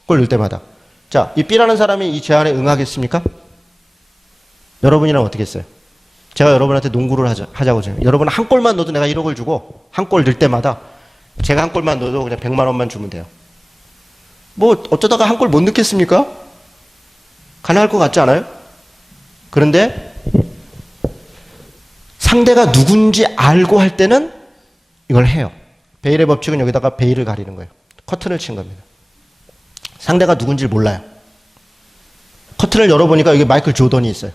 골 넣을 때마다. 자, 이 B라는 사람이 이 제안에 응하겠습니까? 여러분이랑 어떻게 했어요? 제가 여러분한테 농구를 하자고 해요. 여러분 한 골만 넣어도 내가 1억을 주고 한 골 넣을 때마다 제가 한 골만 넣어도 그냥 100만 원만 주면 돼요. 뭐 어쩌다가 한 골 못 넣겠습니까? 가능할 것 같지 않아요? 그런데 상대가 누군지 알고 할 때는 이걸 해요. 베일의 법칙은 여기다가 베일을 가리는 거예요. 커튼을 친 겁니다. 상대가 누군지 몰라요. 커튼을 열어보니까 여기 마이클 조던이 있어요.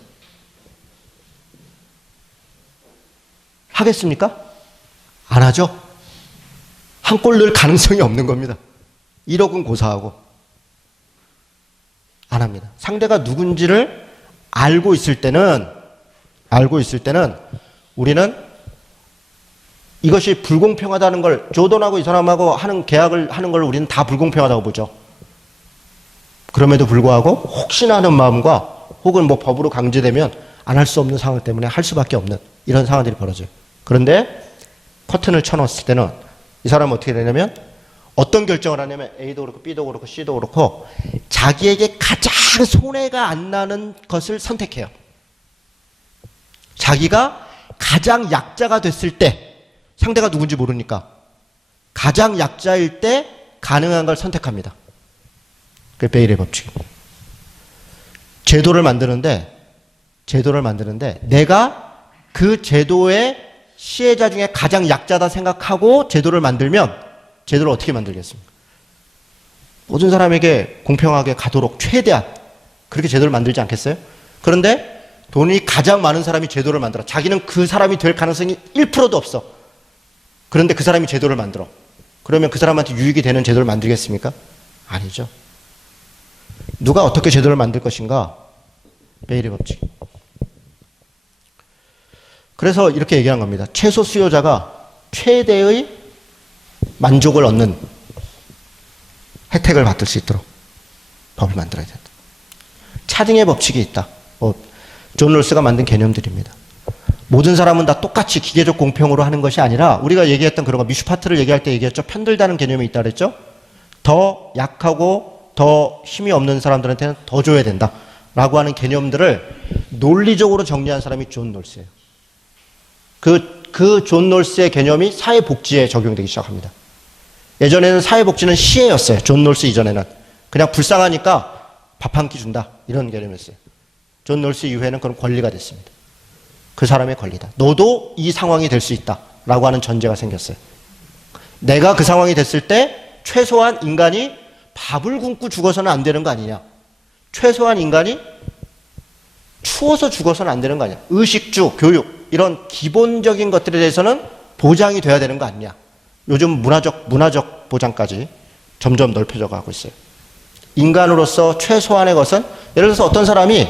하겠습니까? 안 하죠? 한 골 넣을 가능성이 없는 겁니다. 1억은 고사하고 안 합니다. 상대가 누군지를 알고 있을 때는 우리는 이것이 불공평하다는 걸, 조던하고 이 사람하고 하는 계약을 하는 걸 우리는 다 불공평하다고 보죠. 그럼에도 불구하고 혹시나 하는 마음과 혹은 뭐 법으로 강제되면 안 할 수 없는 상황 때문에 할 수밖에 없는 이런 상황들이 벌어져요. 그런데 커튼을 쳐놓았을 때는 이 사람은 어떻게 되냐면 어떤 결정을 하냐면 A도 그렇고 B도 그렇고 C도 그렇고 자기에게 가장 손해가 안 나는 것을 선택해요. 자기가 가장 약자가 됐을 때, 상대가 누군지 모르니까 가장 약자일 때 가능한 걸 선택합니다. 그게 베일의 법칙입니다. 제도를 만드는데 내가 그 제도의 시혜자 중에 가장 약자다 생각하고 제도를 만들면 제도를 어떻게 만들겠습니까? 모든 사람에게 공평하게 가도록 최대한 그렇게 제도를 만들지 않겠어요? 그런데 돈이 가장 많은 사람이 제도를 만들어. 자기는 그 사람이 될 가능성이 1%도 없어. 그런데 그 사람이 제도를 만들어. 그러면 그 사람한테 유익이 되는 제도를 만들겠습니까? 아니죠. 누가 어떻게 제도를 만들 것인가? 베일의 법칙. 그래서 이렇게 얘기한 겁니다. 최소 수요자가 최대의 만족을 얻는 혜택을 받을 수 있도록 법을 만들어야 된다. 차등의 법칙이 있다. 존 롤스가 만든 개념들입니다. 모든 사람은 다 똑같이 기계적 공평으로 하는 것이 아니라 우리가 얘기했던 그런 거, 미슈파트를 얘기할 때 얘기했죠. 편들다는 개념이 있다 그랬죠. 더 약하고 더 힘이 없는 사람들한테는 더 줘야 된다 라고 하는 개념들을 논리적으로 정리한 사람이 존 롤스예요. 그 존 롤스의 개념이 사회복지에 적용되기 시작합니다. 예전에는 사회복지는 시혜였어요. 존 롤스 이전에는. 그냥 불쌍하니까 밥 한 끼 준다. 이런 개념이었어요. 존 롤스 이후에는 그런 권리가 됐습니다. 그 사람의 권리다. 너도 이 상황이 될 수 있다. 라고 하는 전제가 생겼어요. 내가 그 상황이 됐을 때 최소한 인간이 밥을 굶고 죽어서는 안 되는 거 아니냐. 최소한 인간이 추워서 죽어서는 안 되는 거 아니냐. 의식주, 교육 이런 기본적인 것들에 대해서는 보장이 돼야 되는 거 아니냐. 요즘 문화적 보장까지 점점 넓혀져 가고 있어요. 인간으로서 최소한의 것은 예를 들어서 어떤 사람이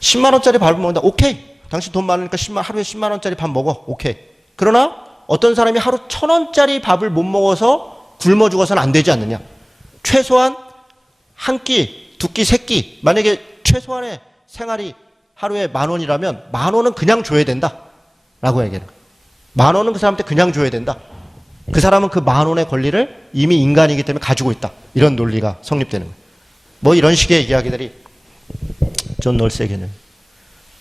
10만 원짜리 밥을 먹는다. 오케이. 당신 돈 많으니까 하루에 10만 원짜리 밥 먹어. 오케이. 그러나 어떤 사람이 하루 1,000원짜리 밥을 못 먹어서 굶어 죽어서는 안 되지 않느냐. 최소한 한 끼, 두 끼, 세 끼. 만약에 최소한의 생활이 하루에 10,000원이라면 10,000원은 그냥 줘야 된다. 라고 얘기해요. 10,000원은 그 사람한테 그냥 줘야 된다. 그 사람은 그 10,000원의 권리를 이미 인간이기 때문에 가지고 있다. 이런 논리가 성립되는 거예요. 뭐 이런 식의 이야기들이 존 롤스의 개념.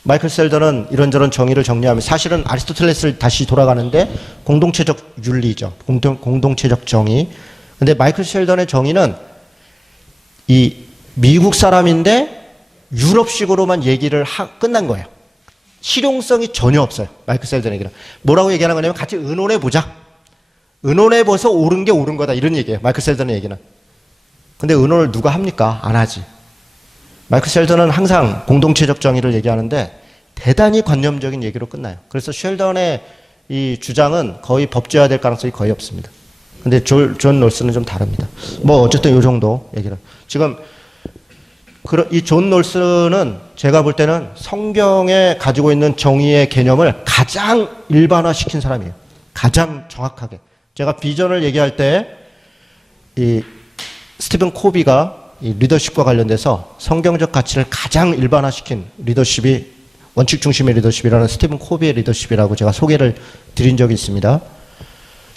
마이클 셀던은 이런저런 정의를 정리하면 사실은 아리스토텔레스를 다시 돌아가는데 공동체적 윤리죠. 공동체적 정의. 근데 마이클 셀던의 정의는 이 미국 사람인데 유럽식으로만 얘기를 끝난 거예요. 실용성이 전혀 없어요. 마이클 셀던 얘기는. 뭐라고 얘기하는 거냐면 같이 의논해보자. 의논해봐서 옳은 게 옳은 거다. 이런 얘기예요. 마이클 셀던의 얘기는. 근데 의논을 누가 합니까? 안 하지. 마이클 셀던은 항상 공동체적 정의를 얘기하는데 대단히 관념적인 얘기로 끝나요. 그래서 쉘던의 이 주장은 거의 법제화될 가능성이 거의 없습니다. 근데 존 롤스는 좀 다릅니다. 뭐 어쨌든 이 정도 얘기를. 지금 이 존 롤스는 제가 볼 때는 성경에 가지고 있는 정의의 개념을 가장 일반화시킨 사람이에요. 가장 정확하게. 제가 비전을 얘기할 때 이 스티븐 코비가 이 리더십과 관련돼서 성경적 가치를 가장 일반화시킨 리더십이 원칙 중심의 리더십이라는 스티븐 코비의 리더십이라고 제가 소개를 드린 적이 있습니다.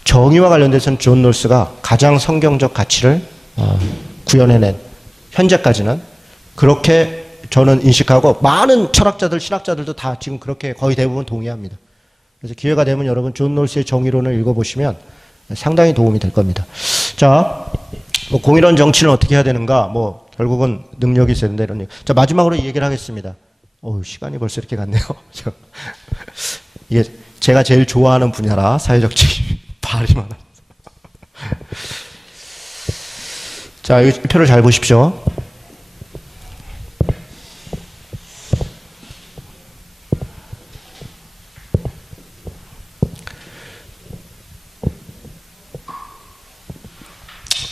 정의와 관련돼서는 존 롤스가 가장 성경적 가치를 구현해낸 현재까지는 그렇게 저는 인식하고 많은 철학자들, 신학자들도 다 지금 그렇게 거의 대부분 동의합니다. 그래서 기회가 되면 여러분 존 롤스의 정의론을 읽어보시면 상당히 도움이 될 겁니다. 자, 뭐 공의로운 정치는 어떻게 해야 되는가? 뭐 결국은 능력이 있어야 된다 이런 얘기. 자, 마지막으로 이 얘기를 하겠습니다. 시간이 벌써 이렇게 갔네요. 이게 제가 제일 좋아하는 분야라 사회적 책임 발이 많아. 자, 이 표를 잘 보십시오.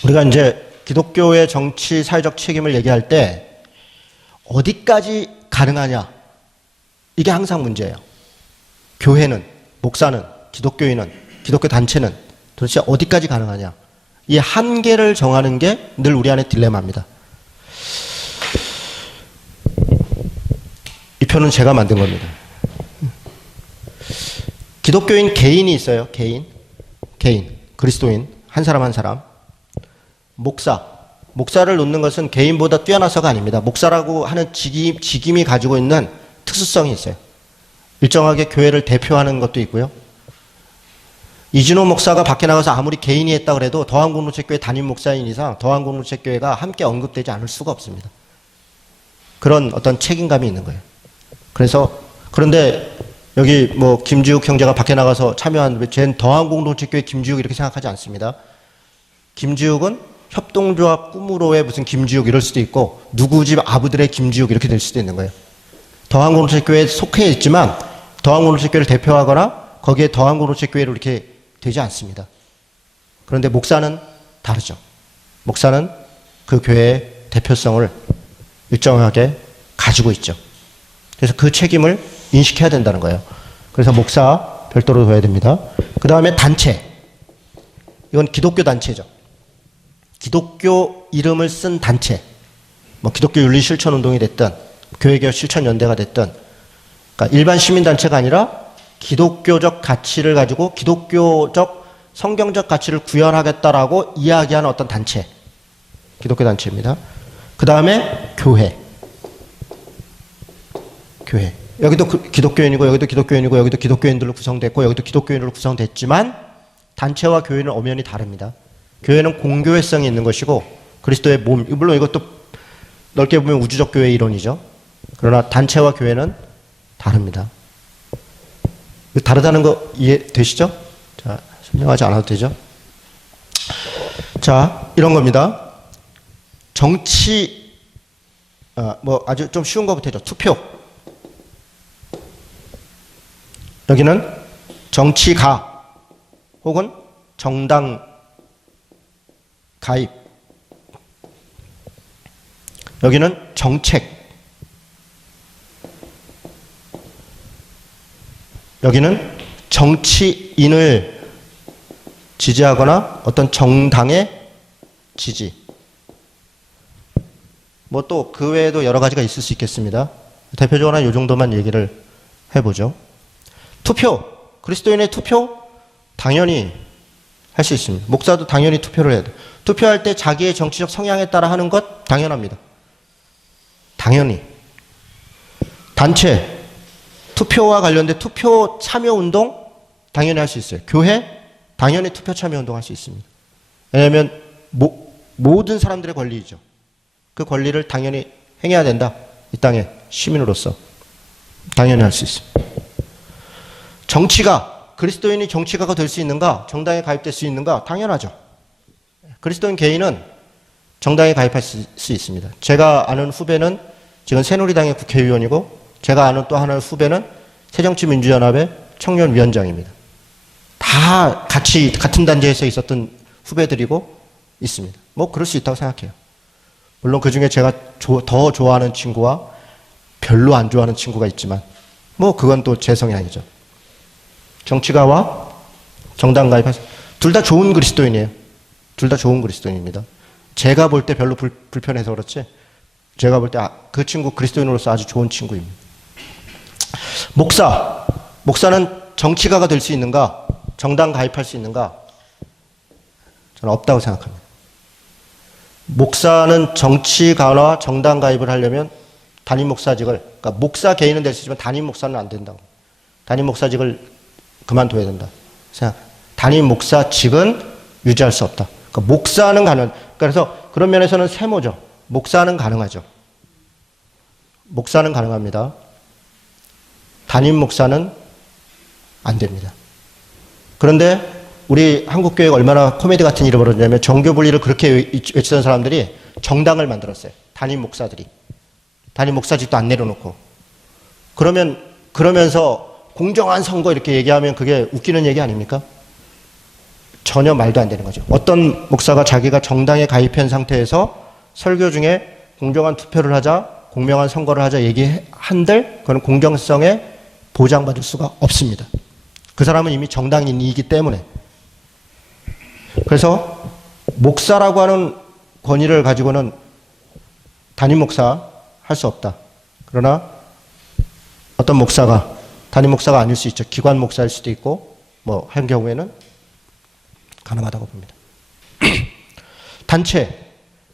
우리가 이제 기독교의 정치 사회적 책임을 얘기할 때 어디까지 가능하냐? 이게 항상 문제예요. 교회는, 목사는, 기독교인은, 기독교 단체는 도대체 어디까지 가능하냐? 이 한계를 정하는 게 늘 우리 안의 딜레마입니다. 이 표는 제가 만든 겁니다. 기독교인 개인이 있어요. 개인. 그리스도인. 한 사람 한 사람. 목사를 놓는 것은 개인보다 뛰어나서가 아닙니다. 목사라고 하는 직임이 가지고 있는 특수성이 있어요. 일정하게 교회를 대표하는 것도 있고요. 이진호 목사가 밖에 나가서 아무리 개인이 했다 그래도 더한공동체교회 담임 목사인 이상 더한공동체교회가 함께 언급되지 않을 수가 없습니다. 그런 어떤 책임감이 있는 거예요. 그런데 여기 뭐 김지욱 형제가 밖에 나가서 참여한, 쟤는 더한공동체교회 김지욱 이렇게 생각하지 않습니다. 김지욱은 협동조합 꿈으로의 무슨 김지욱 이럴 수도 있고 누구 집 아부들의 김지욱 이렇게 될 수도 있는 거예요. 더한공동체교회에 속해 있지만 더한공동체교회를 대표하거나 거기에 더한공동체교회로 이렇게 되지 않습니다. 그런데 목사는 다르죠. 목사는 그 교회의 대표성을 일정하게 가지고 있죠. 그래서 그 책임을 인식해야 된다는 거예요. 그래서 목사 별도로 둬야 됩니다. 그 다음에 단체. 이건 기독교 단체죠. 기독교 이름을 쓴 단체. 뭐 기독교 윤리 실천 운동이 됐든 교회개혁 실천 연대가 됐든, 그러니까 일반 시민 단체가 아니라 기독교적 가치를 가지고 기독교적 성경적 가치를 구현하겠다라고 이야기하는 어떤 단체. 기독교 단체입니다. 그 다음에 교회. 여기도 기독교인이고 여기도 기독교인이고 여기도 기독교인들로 구성됐고 여기도 기독교인으로 구성됐지만 단체와 교회는 엄연히 다릅니다. 교회는 공교회성이 있는 것이고 그리스도의 몸, 물론 이것도 넓게 보면 우주적 교회 이론이죠. 그러나 단체와 교회는 다릅니다. 다르다는 거 이해되시죠? 자, 설명하지 않아도 되죠? 자, 이런 겁니다. 정치, 뭐 아주 좀 쉬운 것부터 해죠. 투표. 여기는 정치가 혹은 정당 가입. 여기는 정책. 여기는 정치인을 지지하거나 어떤 정당의 지지. 뭐 또 그 외에도 여러 가지가 있을 수 있겠습니다. 대표적으로 이 정도만 얘기를 해보죠. 투표. 그리스도인의 투표? 당연히 할 수 있습니다. 목사도 당연히 투표를 해야 돼요. 투표할 때 자기의 정치적 성향에 따라 하는 것 당연합니다. 당연히. 단체. 투표와 관련된 투표 참여 운동 당연히 할 수 있어요. 교회 당연히 투표 참여 운동 할 수 있습니다. 왜냐하면 모든 사람들의 권리이죠. 그 권리를 당연히 행해야 된다. 이 땅의 시민으로서 당연히 할 수 있습니다. 정치가, 그리스도인이 정치가가 될 수 있는가? 정당에 가입될 수 있는가? 당연하죠. 그리스도인 개인은 정당에 가입할 수 있습니다. 제가 아는 후배는 지금 새누리당의 국회의원이고 제가 아는 또 하나의 후배는 새정치민주연합의 청년위원장입니다. 다 같은 단체에서 있었던 후배들이고 있습니다. 뭐 그럴 수 있다고 생각해요. 물론 그 중에 제가 더 좋아하는 친구와 별로 안 좋아하는 친구가 있지만 뭐 그건 또 제 성향이죠. 정치가와 정당 가입할 둘 다 좋은 그리스도인이에요. 둘 다 좋은 그리스도인입니다. 제가 볼 때 별로 불편해서 그렇지 제가 볼 때 그 친구 그리스도인으로서 아주 좋은 친구입니다. 목사는 정치가가 될 수 있는가? 정당 가입할 수 있는가? 저는 없다고 생각합니다. 목사는 정치가나 정당 가입을 하려면 담임 목사직을, 그러니까 목사 개인은 될 수 있지만 담임 목사는 안 된다고. 담임 목사직을 그만둬야 된다. 담임 목사직은 유지할 수 없다. 그러니까 목사는 가능, 그래서 그런 면에서는 세모죠. 목사는 가능하죠. 목사는 가능합니다. 담임 목사는 안 됩니다. 그런데 우리 한국교회가 얼마나 코미디 같은 일을 벌였냐면 정교 분리를 그렇게 외치던 사람들이 정당을 만들었어요. 담임 목사들이. 담임 목사직도 안 내려놓고. 그러면서 공정한 선거 이렇게 얘기하면 그게 웃기는 얘기 아닙니까? 전혀 말도 안 되는 거죠. 어떤 목사가 자기가 정당에 가입한 상태에서 설교 중에 공정한 투표를 하자, 공명한 선거를 하자 얘기한들 그건 공정성에 보장받을 수가 없습니다. 그 사람은 이미 정당인이기 때문에. 그래서 목사라고 하는 권위를 가지고는 담임 목사 할 수 없다. 그러나 어떤 목사가 담임 목사가 아닐 수 있죠. 기관 목사일 수도 있고 뭐 한 경우에는 가능하다고 봅니다. 단체.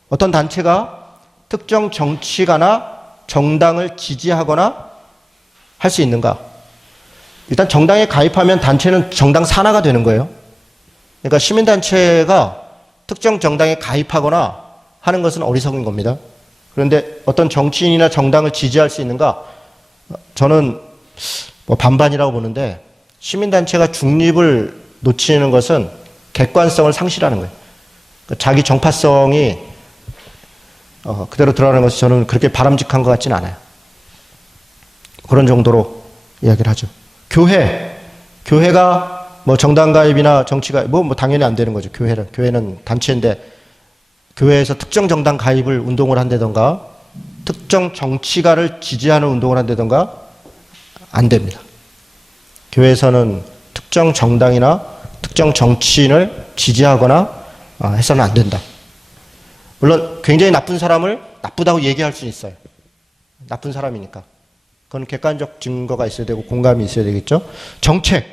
어떤 단체가 특정 정치가나 정당을 지지하거나 할 수 있는가? 일단 정당에 가입하면 단체는 정당 산하가 되는 거예요. 그러니까 시민단체가 특정 정당에 가입하거나 하는 것은 어리석은 겁니다. 그런데 어떤 정치인이나 정당을 지지할 수 있는가? 저는 뭐 반반이라고 보는데 시민단체가 중립을 놓치는 것은 객관성을 상실하는 거예요. 그러니까 자기 정파성이 그대로 드러나는 것이 저는 그렇게 바람직한 것 같지는 않아요. 그런 정도로 이야기를 하죠. 교회가 뭐 정당 가입이나 정치가 뭐 당연히 안 되는 거죠. 교회는 단체인데 교회에서 특정 정당 가입을 운동을 한다던가 특정 정치가를 지지하는 운동을 한다던가 안 됩니다. 교회에서는 특정 정당이나 특정 정치인을 지지하거나 해서는 안 된다. 물론 굉장히 나쁜 사람을 나쁘다고 얘기할 수는 있어요. 나쁜 사람이니까. 그건 객관적 증거가 있어야 되고 공감이 있어야 되겠죠. 정책.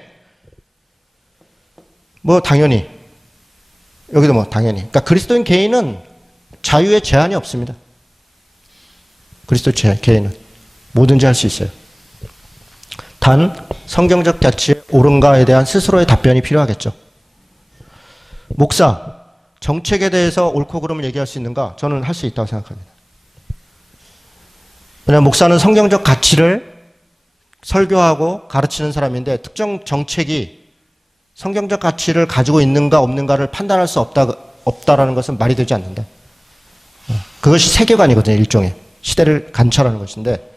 뭐 당연히. 여기도 뭐 당연히. 그러니까 그리스도인 개인은 자유에 제한이 없습니다. 그리스도 개인은 뭐든지 할 수 있어요. 단 성경적 가치의 옳은가에 대한 스스로의 답변이 필요하겠죠. 목사. 정책에 대해서 옳고 그름을 얘기할 수 있는가? 저는 할 수 있다고 생각합니다. 왜냐하면 목사는 성경적 가치를 설교하고 가르치는 사람인데 특정 정책이 성경적 가치를 가지고 있는가 없는가를 판단할 수 없다라는 것은 말이 되지 않는다. 그것이 세계관이거든요. 일종의. 시대를 관찰하는 것인데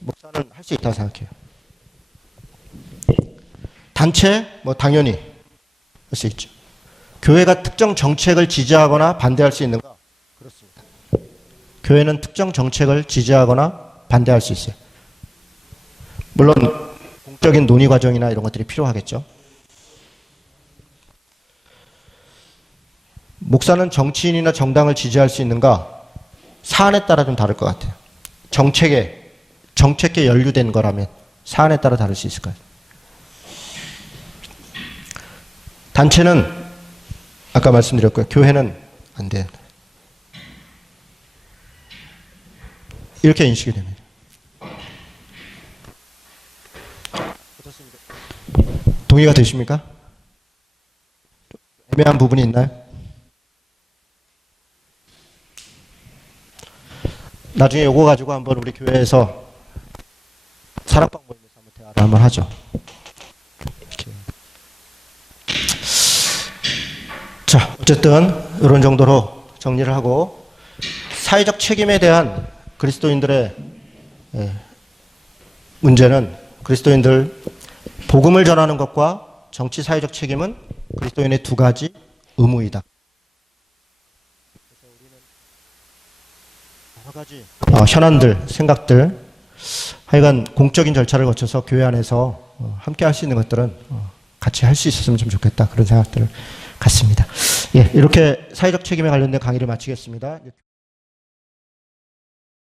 목사는 할 수 있다고 생각해요. 단체? 뭐 당연히 할 수 있죠. 교회가 특정 정책을 지지하거나 반대할 수 있는가? 그렇습니다. 교회는 특정 정책을 지지하거나 반대할 수 있어요. 물론 공적인 논의 과정이나 이런 것들이 필요하겠죠. 목사는 정치인이나 정당을 지지할 수 있는가? 사안에 따라 좀 다를 것 같아요. 정책에 연루된 거라면 사안에 따라 다를 수 있을 것 같아요. 단체는 아까 말씀드렸고요. 교회는 안 돼요. 이렇게 인식이 됩니다. 동의가 되십니까? 애매한 부분이 있나요? 나중에 요거 가지고 한번 우리 교회에서 사랑방 모임에서 한번 대화를 한번 하죠. 이렇게. 자, 어쨌든 이런 정도로 정리를 하고 사회적 책임에 대한 그리스도인들의 문제는 그리스도인들 복음을 전하는 것과 정치 사회적 책임은 그리스도인의 두 가지 의무이다. 여러 가지 현안들, 생각들, 하여간 공적인 절차를 거쳐서 교회 안에서 함께 할 수 있는 것들은 같이 할 수 있었으면 좀 좋겠다. 그런 생각들을 갖습니다. 예, 이렇게 사회적 책임에 관련된 강의를 마치겠습니다.